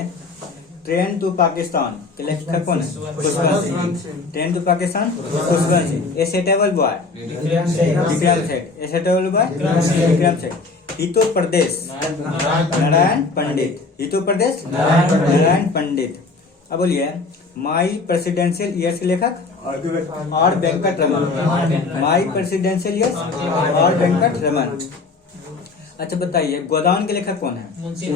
ट्रेन टू पाकिस्तान के लेखक कौन है? Khushwant Singh. Train to Pakistan Khushwant Singh. A suitable boy Vikram Seth. A suitable boy Vikram सेठ। हितो प्रदेश नारायण पंडित। हितो प्रदेश नारायण पंडित। अब बोलिए, माई प्रेसिडेंशियल ईयर्स के लेखक और वेंकट रमन। माई प्रेसिडेंशियल ईयर्स और वेंकट रमन। अच्छा बताइए, गोदान के लेखक कौन है? मुंशी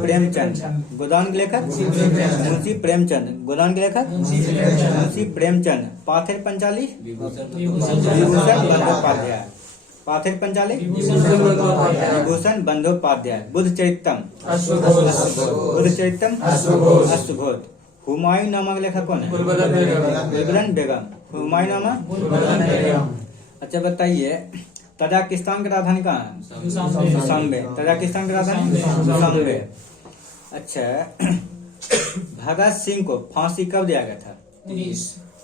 प्रेमचंद। गोदान के लेखक मुंशी प्रेमचंद। गोदान के लेखक मुंशी प्रेमचंद। पाथेर पंचाली विभूषण बंदोपाध्याय। पाथेर पंचाली विभूषण बंदोपाध्याय। बुद्ध चरितम अश्वघोष। हुमायूं नामा के लेखक कौन है? गुलबदन बेगम। हुमायूं नामा। अच्छा बताइए, तजाकिस्तान की राजधानी कहाँ है? दुशांबे। तजाकिस्तान की राजधानी दुशांबे। अच्छा, भगत सिंह को फांसी कब दिया गया था?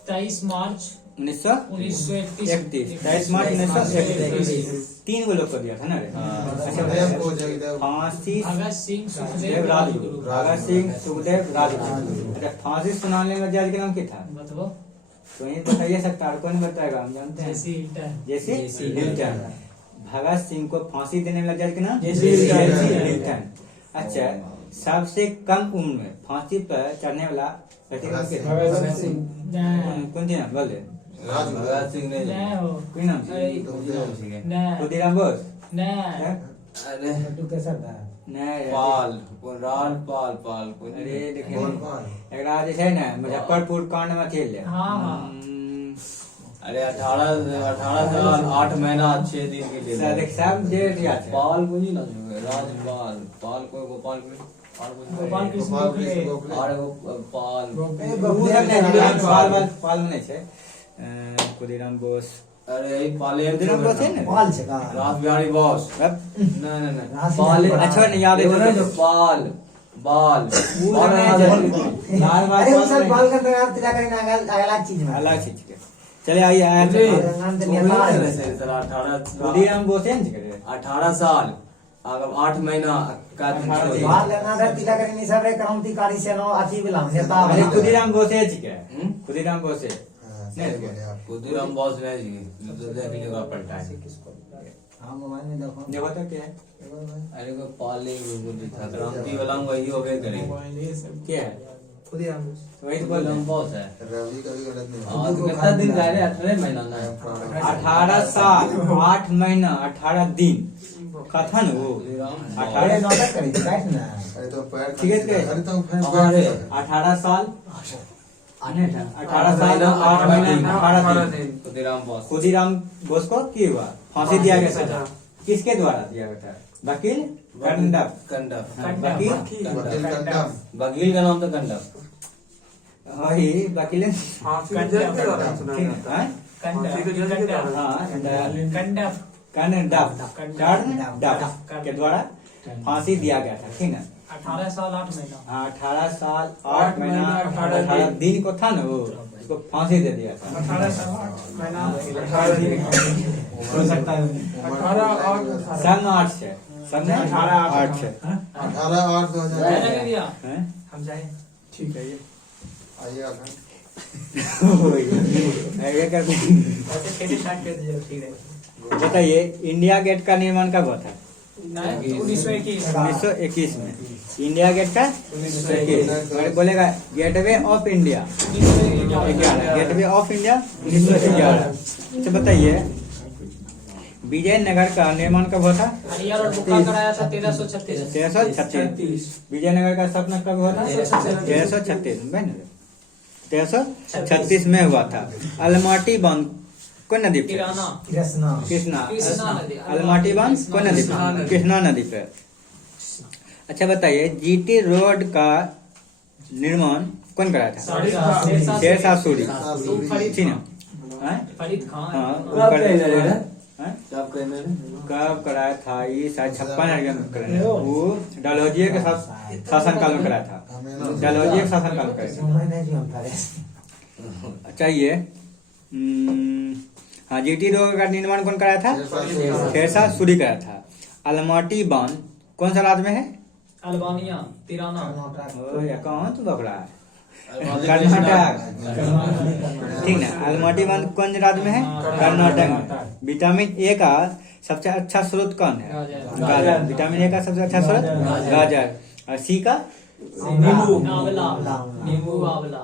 23 मार्च 1931। 23 मार्च 1931। 3 लोग को दिया था ना रे? अच्छा, फांसी भगत सिंह सुखदेव राजगुरु। भगत सिंह सुखदेव राजगुरु। अच्छा, फांसी सुनाने में जज का नाम क्या था? मतलब तो ये बताइए सकता है, कौन बताएगा? हम जानते हैं, जेसी हिल्टन। भगत सिंह को फांसी देने वाला जज का नाम जेसी हिल्टन। अच्छा, सबसे कम उम्र में फांसी पर चढ़ने वाला व्यक्ति नाम क्या था? कौन थी नाम? बोले भगत सिंह ने कोई नाम थी? खुदीराम बोस। अरे कैसा था? पाल कोई अरे देखिए, एकरा जे छै ने मुजफ्फरपुर कांड में थे ले। अरे 18 साल 8 महीना 6 दिन के लिए देख सब डेट याद है। पाल को नहीं ना राजपाल पाल को गोपाल को गोपाल कृष्ण गोखले। और पाल पाल में छै खुदीराम बोस। अरे एक पाले खुदीराम बोस है ना? पाल से का राज बिहारी बोस नहीं पाल। अच्छा नहीं याद है जो पाल बाल अरे वो सब बाल का नाम तिला करें अगला चीज में। अलग चीज के। चले आइए आया खुदीराम बोस है ना? 18 साल अगर 8 महीना का बाल गंगाधर तिला करें नहीं सब रे क्रांतिकारी से नो अथी बिला नेता। अरे खुदीराम बोस है जी के? खुदीराम बोस है खुदीराम बोस ने जी तो देख लीजिएगा पलटा है हां मोबाइल में देखो देखो तो क्या है? अरे को पाले वो था क्रांति वाला वही हो गए करे क्या है? वही तो बोल रहे हैं। बहुत है रवि का भी गलत नहीं हाँ तो कितना दिन रह रहे 18 महीना ना 18 साल 8 महीना 18 दिन कथा न वो अरे 18 नाटक करी बैठ ना अरे तो पैर ठीक है, ठीक है। अरे तो फिर हमारे 18 साल आने था 18 साल 8 महीना 18 दिन खुदीराम बॉस खुदीराम बोस को की हुआ फांसी दिया गया सजा किसके द्वारा दिया गया था वकील कंडप कंडप वकील वकील कंडम वकील का नाम तो कंडप वही वकील फांसी के जज के दौरान सुना ठीक जाता है है फांसी के जज के दौरान हाँ कंडप कंडप के द्वारा फांसी दिया गया था ठीक है 18 साल 8 महीना हाँ 18 साल 8 महीना 18 दिन को था ना वो उसको फांसी दे दिया था 18 साल 8 महीना 18 दिन हो सकता है 18 और 18 सन 8 से सन 8 से 18/8/2000 मैंने दिया हैं? हम जाए ठीक है ये आइए आकर ये कर ऐसे खेती स्टार्ट कर दीजिए ठीक है बताइए इंडिया गेट का निर्माण कब हुआ था 1921 1921 में इंडिया गेट का 1921 बोलेगा gateway of India 11 gateway of India 1911 अच्छा बताइए विजयनगर का निर्माण कब हुआ था हरियर और बुक्का कराया था 1336 1336 विजयनगर का स्थापना कब हुआ था 1336 में 1336 में हुआ था अलमाटी बांध कौन नदी पे किराना कृष्णा कृष्णा नदी अलमाटी बांध कौन नदी पे कृष्णा नदी पे अच्छा बताइए जीटी रोड का निर्माण कौन कराया था शेरशाह सूरी ठीक है हैं? फरीद खान हाँ कब कहना रे हैं? कब कहना रे कब कराया था ये शायद 56 में कराया था। वो डालहौजी के साथ शासन काल में कराया था डालहौजी के शासन काल में कराया था मैं नहीं जानता रे अच्छा ये हाँ जीटी रोड का निर्माण कौन कराया था शेरशाह सूरी कराया था अलमाटी बांध कौन सा राज्य में है अल्बानिया तिराना ओए कहाँ तू बकरा है कर्नाटक ठीक ना अलमाटी बांध कौन राज्य में है कर्नाटक में विटामिन ए का सबसे अच्छा स्रोत कौन है गाजर विटामिन ए का सबसे अच्छा स्रोत गाजर और सी का नींबू आंवला नींबू आंवला